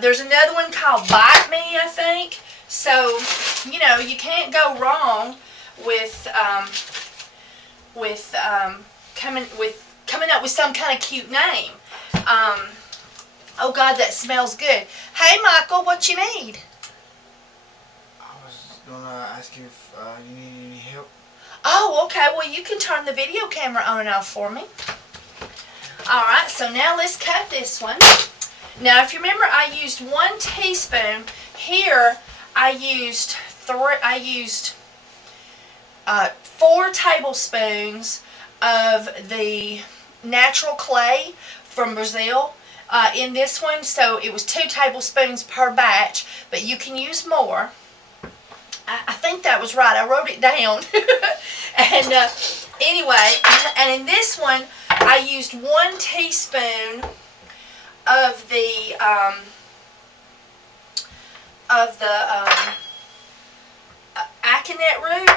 there's another one called Bite Me, I think. So you can't go wrong with coming up with some kind of cute name. Oh God, that smells good. Hey Michael, what you need? I was gonna ask you if you need any help. Oh, okay. Well, you can turn the video camera on and off for me. Alright, so now let's cut this one. Now, if you remember, I used 1 teaspoon. Here, I used 4 tablespoons of the natural clay from Brazil. in this one, so it was 2 tablespoons per batch, but you can use more. I think that was right. I wrote it down. And anyway, and in this one, I used 1 teaspoon of the aconite root.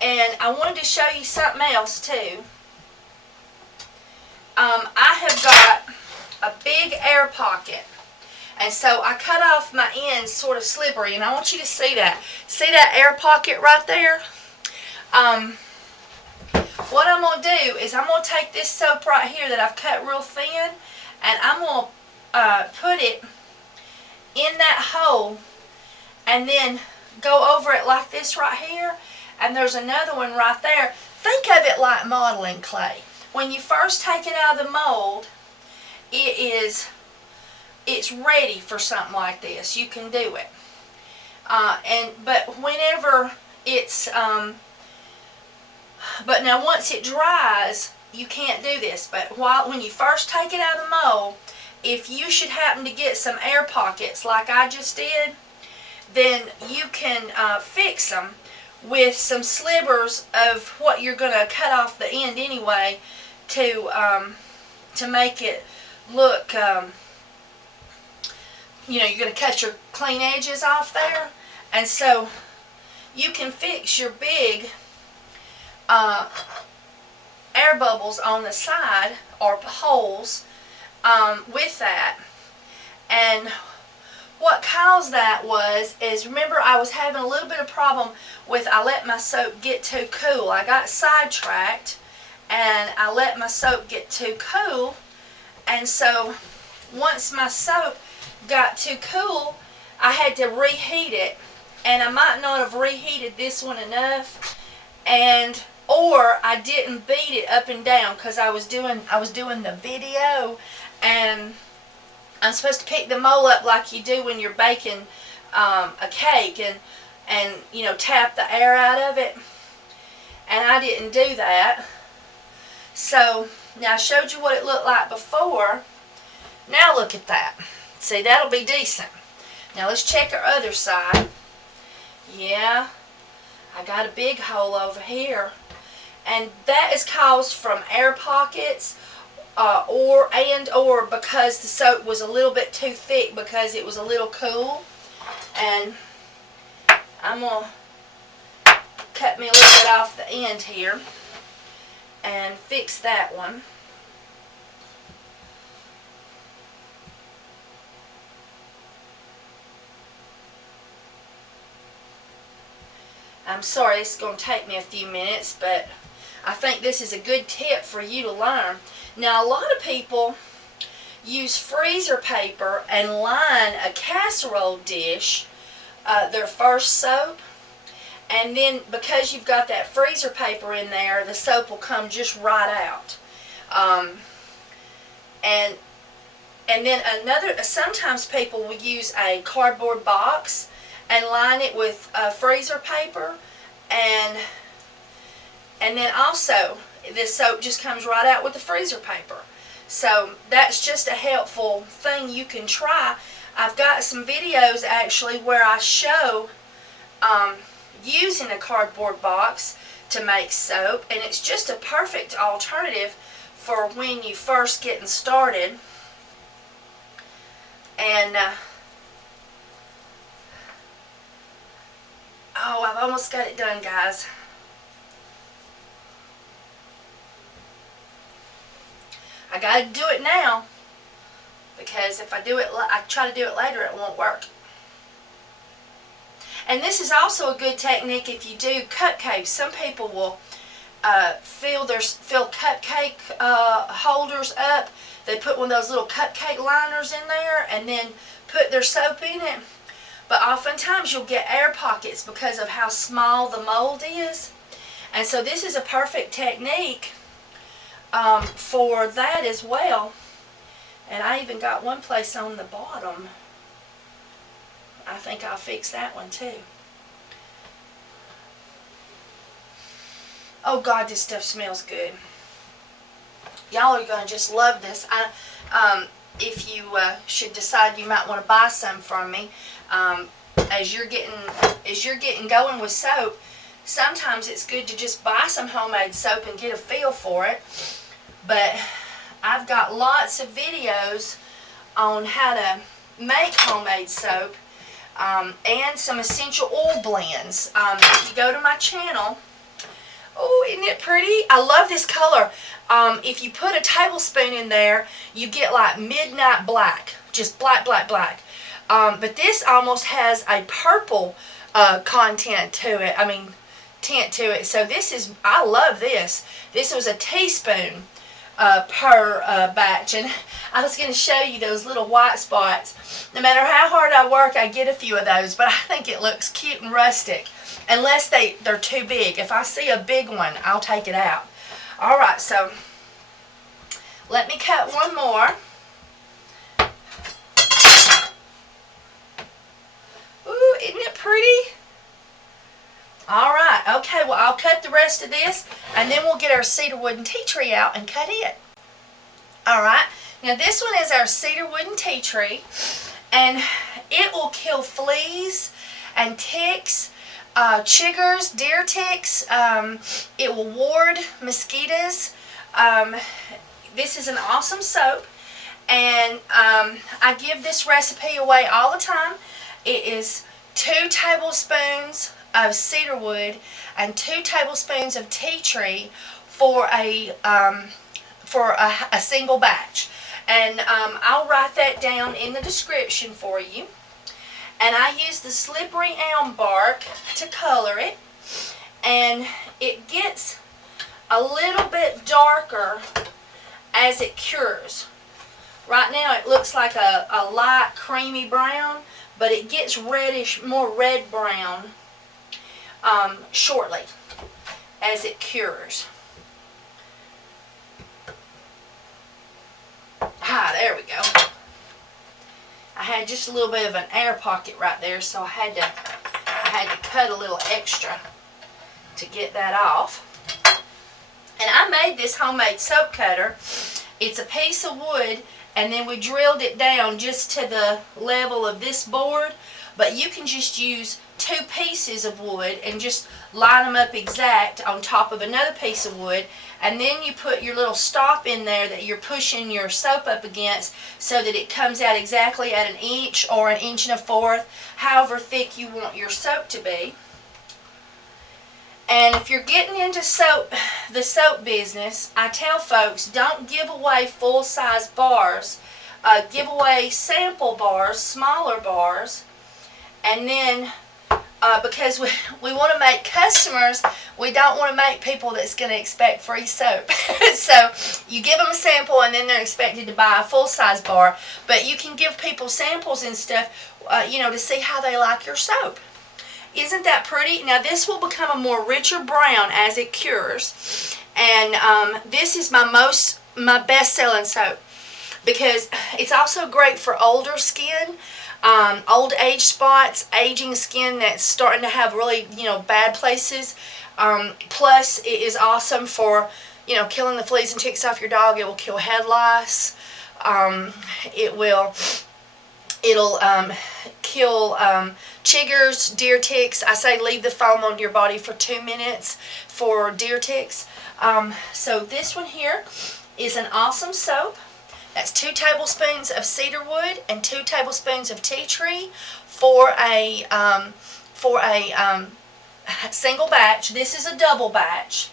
And I wanted to show you something else too. I have got a big air pocket, and so I cut off my ends sort of slippery, and I want you to see that. See that air pocket right there? What I'm going to do is I'm going to take this soap right here that I've cut real thin, and I'm going to put it in that hole and then go over it like this right here, and there's another one right there. Think of it like modeling clay. When you first take it out of the mold, it's ready for something like this. You can do it. But whenever it's but now once it dries, you can't do this. But when you first take it out of the mold, if you should happen to get some air pockets like I just did, then you can fix them with some slivers of what you're going to cut off the end anyway to make it look, you know, you're going to cut your clean edges off there. And so you can fix your big air bubbles on the side or holes with that. And what caused that is remember I was having a little bit of problem with I let my soap get too cool. I got sidetracked and I let my soap get too cool, and so once my soap got too cool, I had to reheat it, and I might not have reheated this one enough, or I didn't beat it up and down because I was doing the video, and I'm supposed to pick the mold up like you do when you're baking a cake, and you know, tap the air out of it, and I didn't do that. So now I showed you what it looked like before. Now look at that. See, that'll be decent. Now let's check our other side. Yeah, I got a big hole over here, and that is caused from air pockets or because the soap was a little bit too thick because it was a little cool. And I'm going to cut me a little bit off the end here and fix that one. I'm sorry, it's going to take me a few minutes, but I think this is a good tip for you to learn. Now, a lot of people use freezer paper and line a casserole dish, their first soap, and then because you've got that freezer paper in there, the soap will come just right out. And then sometimes people will use a cardboard box and line it with freezer paper, and then also this soap just comes right out with the freezer paper. So that's just a helpful thing you can try. I've got some videos actually where I show using a cardboard box to make soap, and it's just a perfect alternative for when you first getting started. And oh, I've almost got it done, guys. I gotta do it now, because if I try to do it later, it won't work. And this is also a good technique if you do cupcakes. Some people will fill cupcake holders up. They put one of those little cupcake liners in there and then put their soap in it. But oftentimes you'll get air pockets because of how small the mold is. And so this is a perfect technique for that as well. And I even got one place on the bottom. I think I'll fix that one too. Oh God, this stuff smells good. Y'all are going to just love this. if you should decide you might want to buy some from me, as you're getting going with soap, sometimes it's good to just buy some homemade soap and get a feel for it. But I've got lots of videos on how to make homemade soap, and some essential oil blends. If you go to my channel, oh, isn't it pretty? I love this color. If you put a tablespoon in there, you get like midnight black, just black, black, black. But this almost has a purple content to it. I mean, tint to it. So this is, I love this. This was a teaspoon per batch, and I was going to show you those little white spots. No matter how hard I work, I get a few of those, but I think it looks cute and rustic, unless they're too big. If I see a big one, I'll take it out. Alright, so let me cut one more. Ooh, isn't it pretty? Alright, okay, well, I'll cut the rest of this, and then we'll get our cedarwood and tea tree out and cut it. Alright, now this one is our cedarwood and tea tree, and it will kill fleas and ticks, chiggers, deer ticks. It will ward mosquitoes. This is an awesome soap, and I give this recipe away all the time. It is 2 tablespoons of cedarwood and 2 tablespoons of tea tree for a single batch, and I'll write that down in the description for you. And I use the slippery elm bark to color it, and it gets a little bit darker as it cures. Right now it looks like a light creamy brown, but it gets reddish, more red brown shortly as it cures. There we go. I had just a little bit of an air pocket right there, so I had to cut a little extra to get that off. And I made this homemade soap cutter. It's a piece of wood, and then we drilled it down just to the level of this board, but you can just use 2 pieces of wood and just line them up exact on top of another piece of wood, and then you put your little stop in there that you're pushing your soap up against so that it comes out exactly at 1 inch or 1 1/4 inches, however thick you want your soap to be. And if you're getting into the soap business, I tell folks, don't give away full-size bars. Give away sample bars, smaller bars, and then because we want to make customers, we don't want to make people that's going to expect free soap. So you give them a sample, and then they're expected to buy a full-size bar. But you can give people samples and stuff, to see how they like your soap. Isn't that pretty? Now this will become a more richer brown as it cures, and this is my best-selling soap because it's also great for older skin. Old age spots, aging skin that's starting to have really, bad places. Plus, it is awesome for, killing the fleas and ticks off your dog. It will kill head lice. It'll kill chiggers, deer ticks. I say leave the foam on your body for 2 minutes for deer ticks. So this one here is an awesome soap. That's 2 tablespoons of cedarwood and 2 tablespoons of tea tree for a single batch. This is a double batch,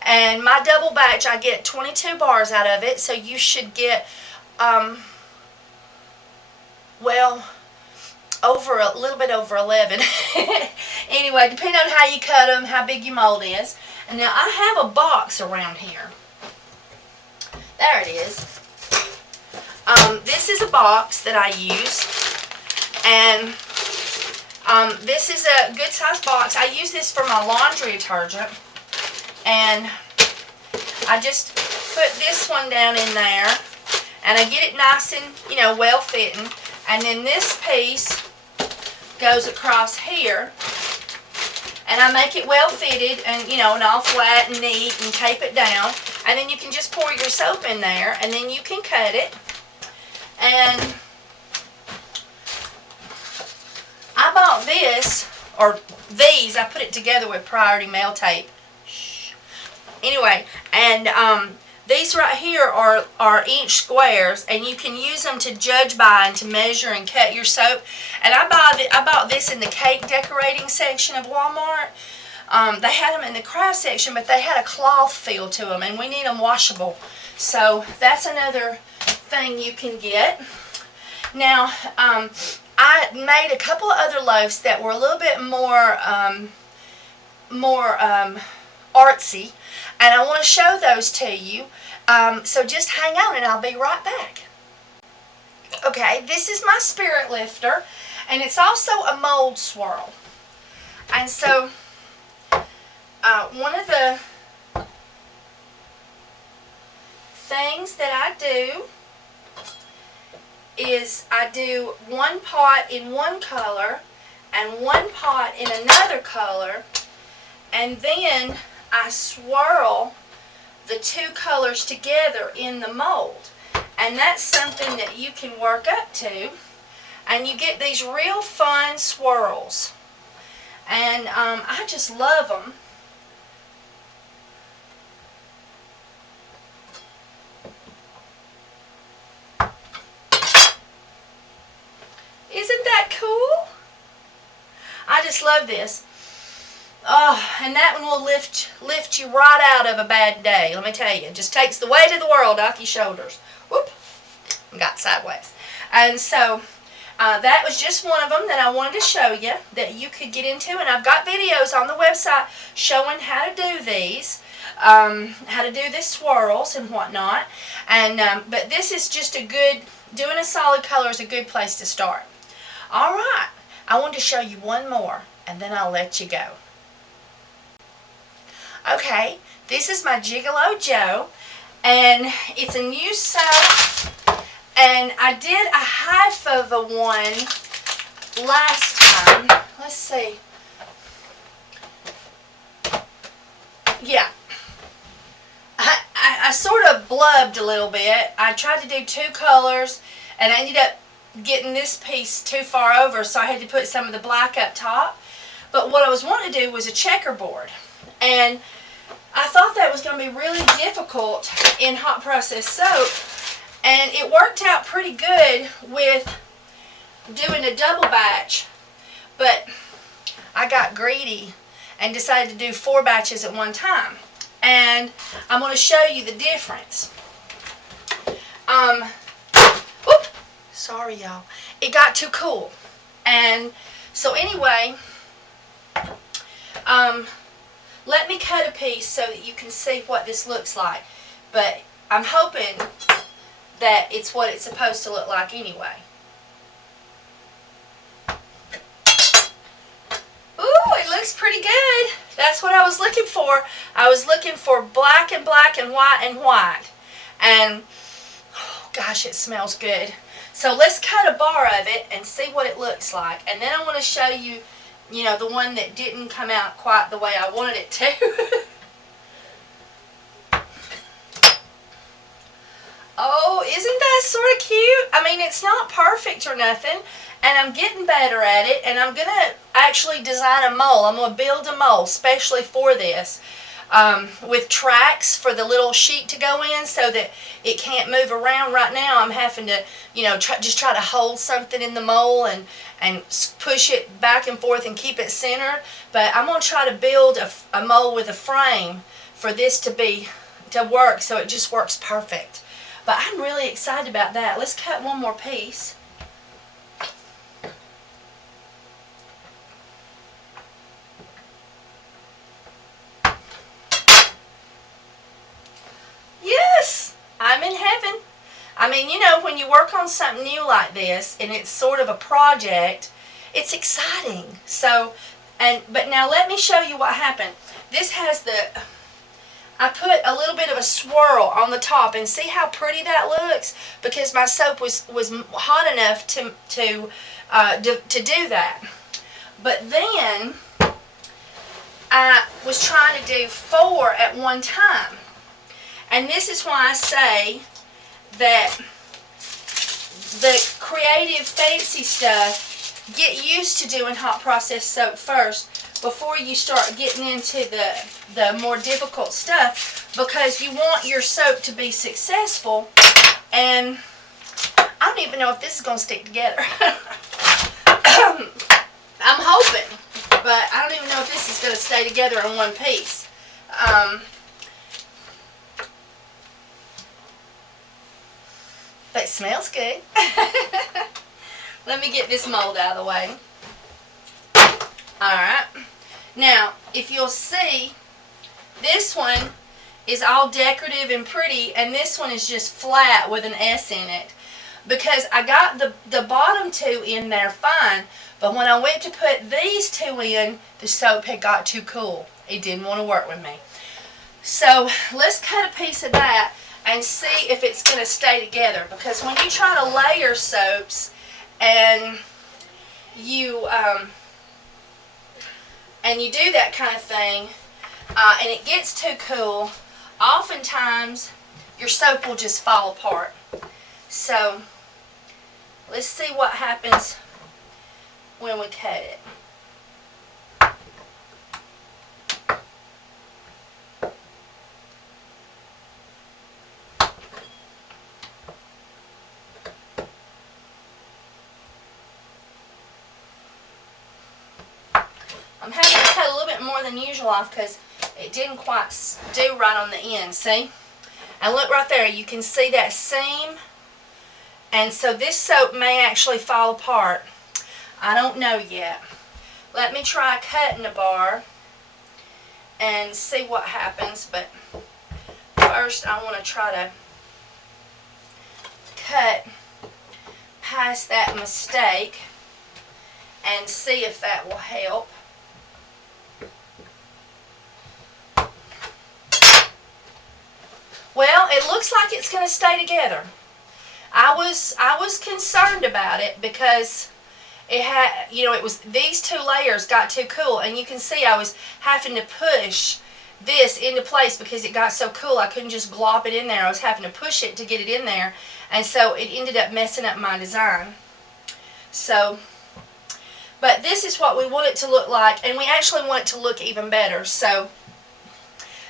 and my double batch I get 22 bars out of it. So you should get over a little bit over 11. Anyway, depending on how you cut them, how big your mold is. And now I have a box around here. There it is. This is a box that I use, and this is a good size box. I use this for my laundry detergent, and I just put this one down in there, and I get it nice and, well fitting, and then this piece goes across here, and I make it well fitted and, and all flat and neat and tape it down, and then you can just pour your soap in there, and then you can cut it. And I bought this, or these, I put it together with Priority Mail Tape. Anyway, and these right here are inch squares, and you can use them to judge by and to measure and cut your soap. And I bought this in the cake decorating section of Walmart. They had them in the craft section, but they had a cloth feel to them, and we need them washable. So that's another thing you can get. Now, I made a couple of other loaves that were a little bit more artsy, and I want to show those to you. So just hang on and I'll be right back. Okay, this is my spirit lifter, and it's also a mold swirl. And so one of the things that I do is I do one pot in one color and one pot in another color, and then I swirl the two colors together in the mold. And that's something that you can work up to, and you get these real fun swirls. And I just love them. Isn't that cool? I just love this. Oh, and that one will lift you right out of a bad day. Let me tell you, it just takes the weight of the world off your shoulders. Whoop, got sideways. And so that was just one of them that I wanted to show you that you could get into. And I've got videos on the website showing how to do these, how to do the swirls and whatnot. And but this is just a good, doing a solid color is a good place to start. All right, I wanted to show you one more, and then I'll let you go. Okay, this is my Gigolo Joe, and it's a new soap, and I did a half of a one last time. Let's see. Yeah, I sort of blubbed a little bit. I tried to do two colors, and I ended up getting this piece too far over, so I had to put some of the black up top. But what I was wanting to do was a checkerboard, and I thought that was going to be really difficult in hot process soap, and it worked out pretty good with doing a double batch, but I got greedy and decided to do 4 batches at one time, and I'm going to show you the difference. Whoop, sorry y'all, it got too cool. And so anyway, let me cut a piece so that you can see what this looks like. But I'm hoping that it's what it's supposed to look like anyway. Ooh, it looks pretty good. That's what I was looking for. I was looking for black and black and white and white. And, oh gosh, it smells good. So let's cut a bar of it and see what it looks like. And then I want to show you, you know, the one that didn't come out quite the way I wanted it to. Oh, isn't that sort of cute? I mean, it's not perfect or nothing, and I'm getting better at it, and I'm going to actually design a mold. I'm going to build a mold specially for this, with tracks for the little sheet to go in so that it can't move around. Right now I'm having to, you know, just try to hold something in the mold and push it back and forth and keep it centered. But I'm going to try to build a mold with a frame for this to work so it just works perfect. But I'm really excited about that. Let's cut one more piece. Yes, I'm in heaven. I mean, you know, when you work on something new like this and it's sort of a project, it's exciting. So, but now let me show you what happened. This has I put a little bit of a swirl on the top, and see how pretty that looks, because my soap was hot enough to do that. But then I was trying to do 4 at one time, and this is why I say that the creative fancy stuff, get used to doing hot processed soap first before you start getting into the more difficult stuff, because you want your soap to be successful. And I don't even know if this is going to stick together. I'm hoping, but I don't even know if this is going to stay together in one piece. But it smells good. Let me get this mold out of the way. Alright. Now, if you'll see, this one is all decorative and pretty, and this one is just flat with an S in it. Because I got the bottom two in there fine, but when I went to put these two in, the soap had got too cool. It didn't want to work with me. So, let's cut a piece of that and see if it's going to stay together. Because when you try to layer soaps, and you do that kind of thing, and it gets too cool, oftentimes your soap will just fall apart. So let's see what happens when we cut it. I'm having to cut a little bit more than usual off because it didn't quite do right on the end, see? And look right there, you can see that seam. And so this soap may actually fall apart. I don't know yet. Let me try cutting a bar and see what happens. But first I want to try to cut past that mistake and see if that will help. Well, it looks like it's going to stay together. I was concerned about it because it had, it was, these two layers got too cool, and you can see I was having to push this into place because it got so cool. I couldn't just glop it in there. I was having to push it to get it in there, and so it ended up messing up my design. So, but this is what we want it to look like, and we actually want it to look even better. So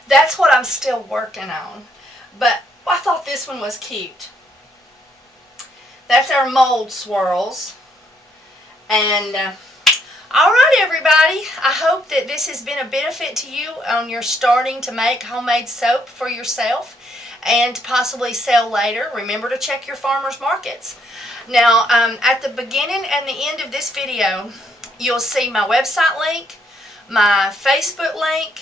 that's what I'm still working on. But I thought this one was cute. That's our mold swirls. And alright everybody, I hope that this has been a benefit to you on your starting to make homemade soap for yourself and possibly sell later. Remember to check your farmers markets. Now, at the beginning and the end of this video, you'll see my website link, my Facebook link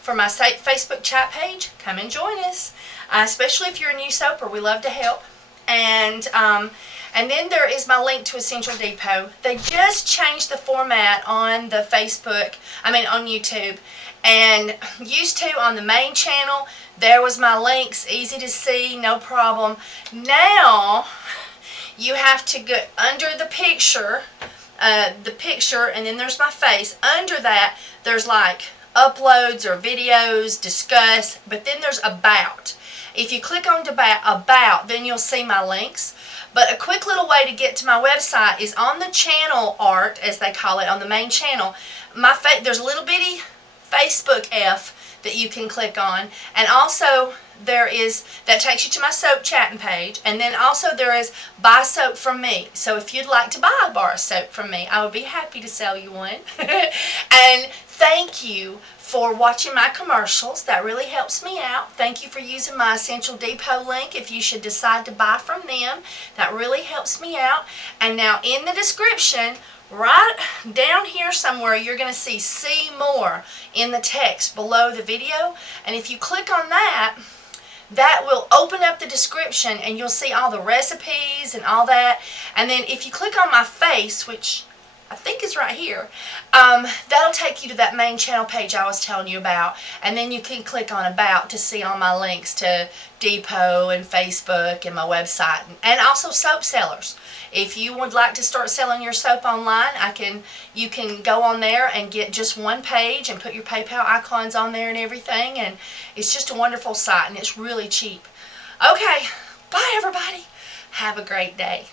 for my Facebook chat page. Come and join us. Especially if you're a new soaper, we love to help. And then there is my link to Essential Depot. They just changed the format on the on YouTube. And used to on the main channel, there was my links, easy to see, no problem. Now, you have to go under the picture, and then there's my face. Under that, there's like uploads or videos, discuss, but then there's about. If you click on about, then you'll see my links. But a quick little way to get to my website is on the channel art, as they call it, on the main channel. There's a little bitty Facebook F that you can click on, and also that takes you to my soap chatting page, and then also there is buy soap from me. So if you'd like to buy a bar of soap from me, I would be happy to sell you one. And thank you for watching my commercials. That really helps me out. Thank you for using my Essential Depot link if you should decide to buy from them. That really helps me out. And now in the description, right down here somewhere, you're going to see more in the text below the video. And if you click on that, that will open up the description and you'll see all the recipes and all that. And then if you click on my face, which I think is right here, that'll take you to that main channel page I was telling you about. And then you can click on about to see all my links to Depot and Facebook and my website. And also soap sellers. If you would like to start selling your soap online, you can go on there and get just one page and put your PayPal icons on there and everything. And it's just a wonderful site, and it's really cheap. Okay, bye everybody. Have a great day.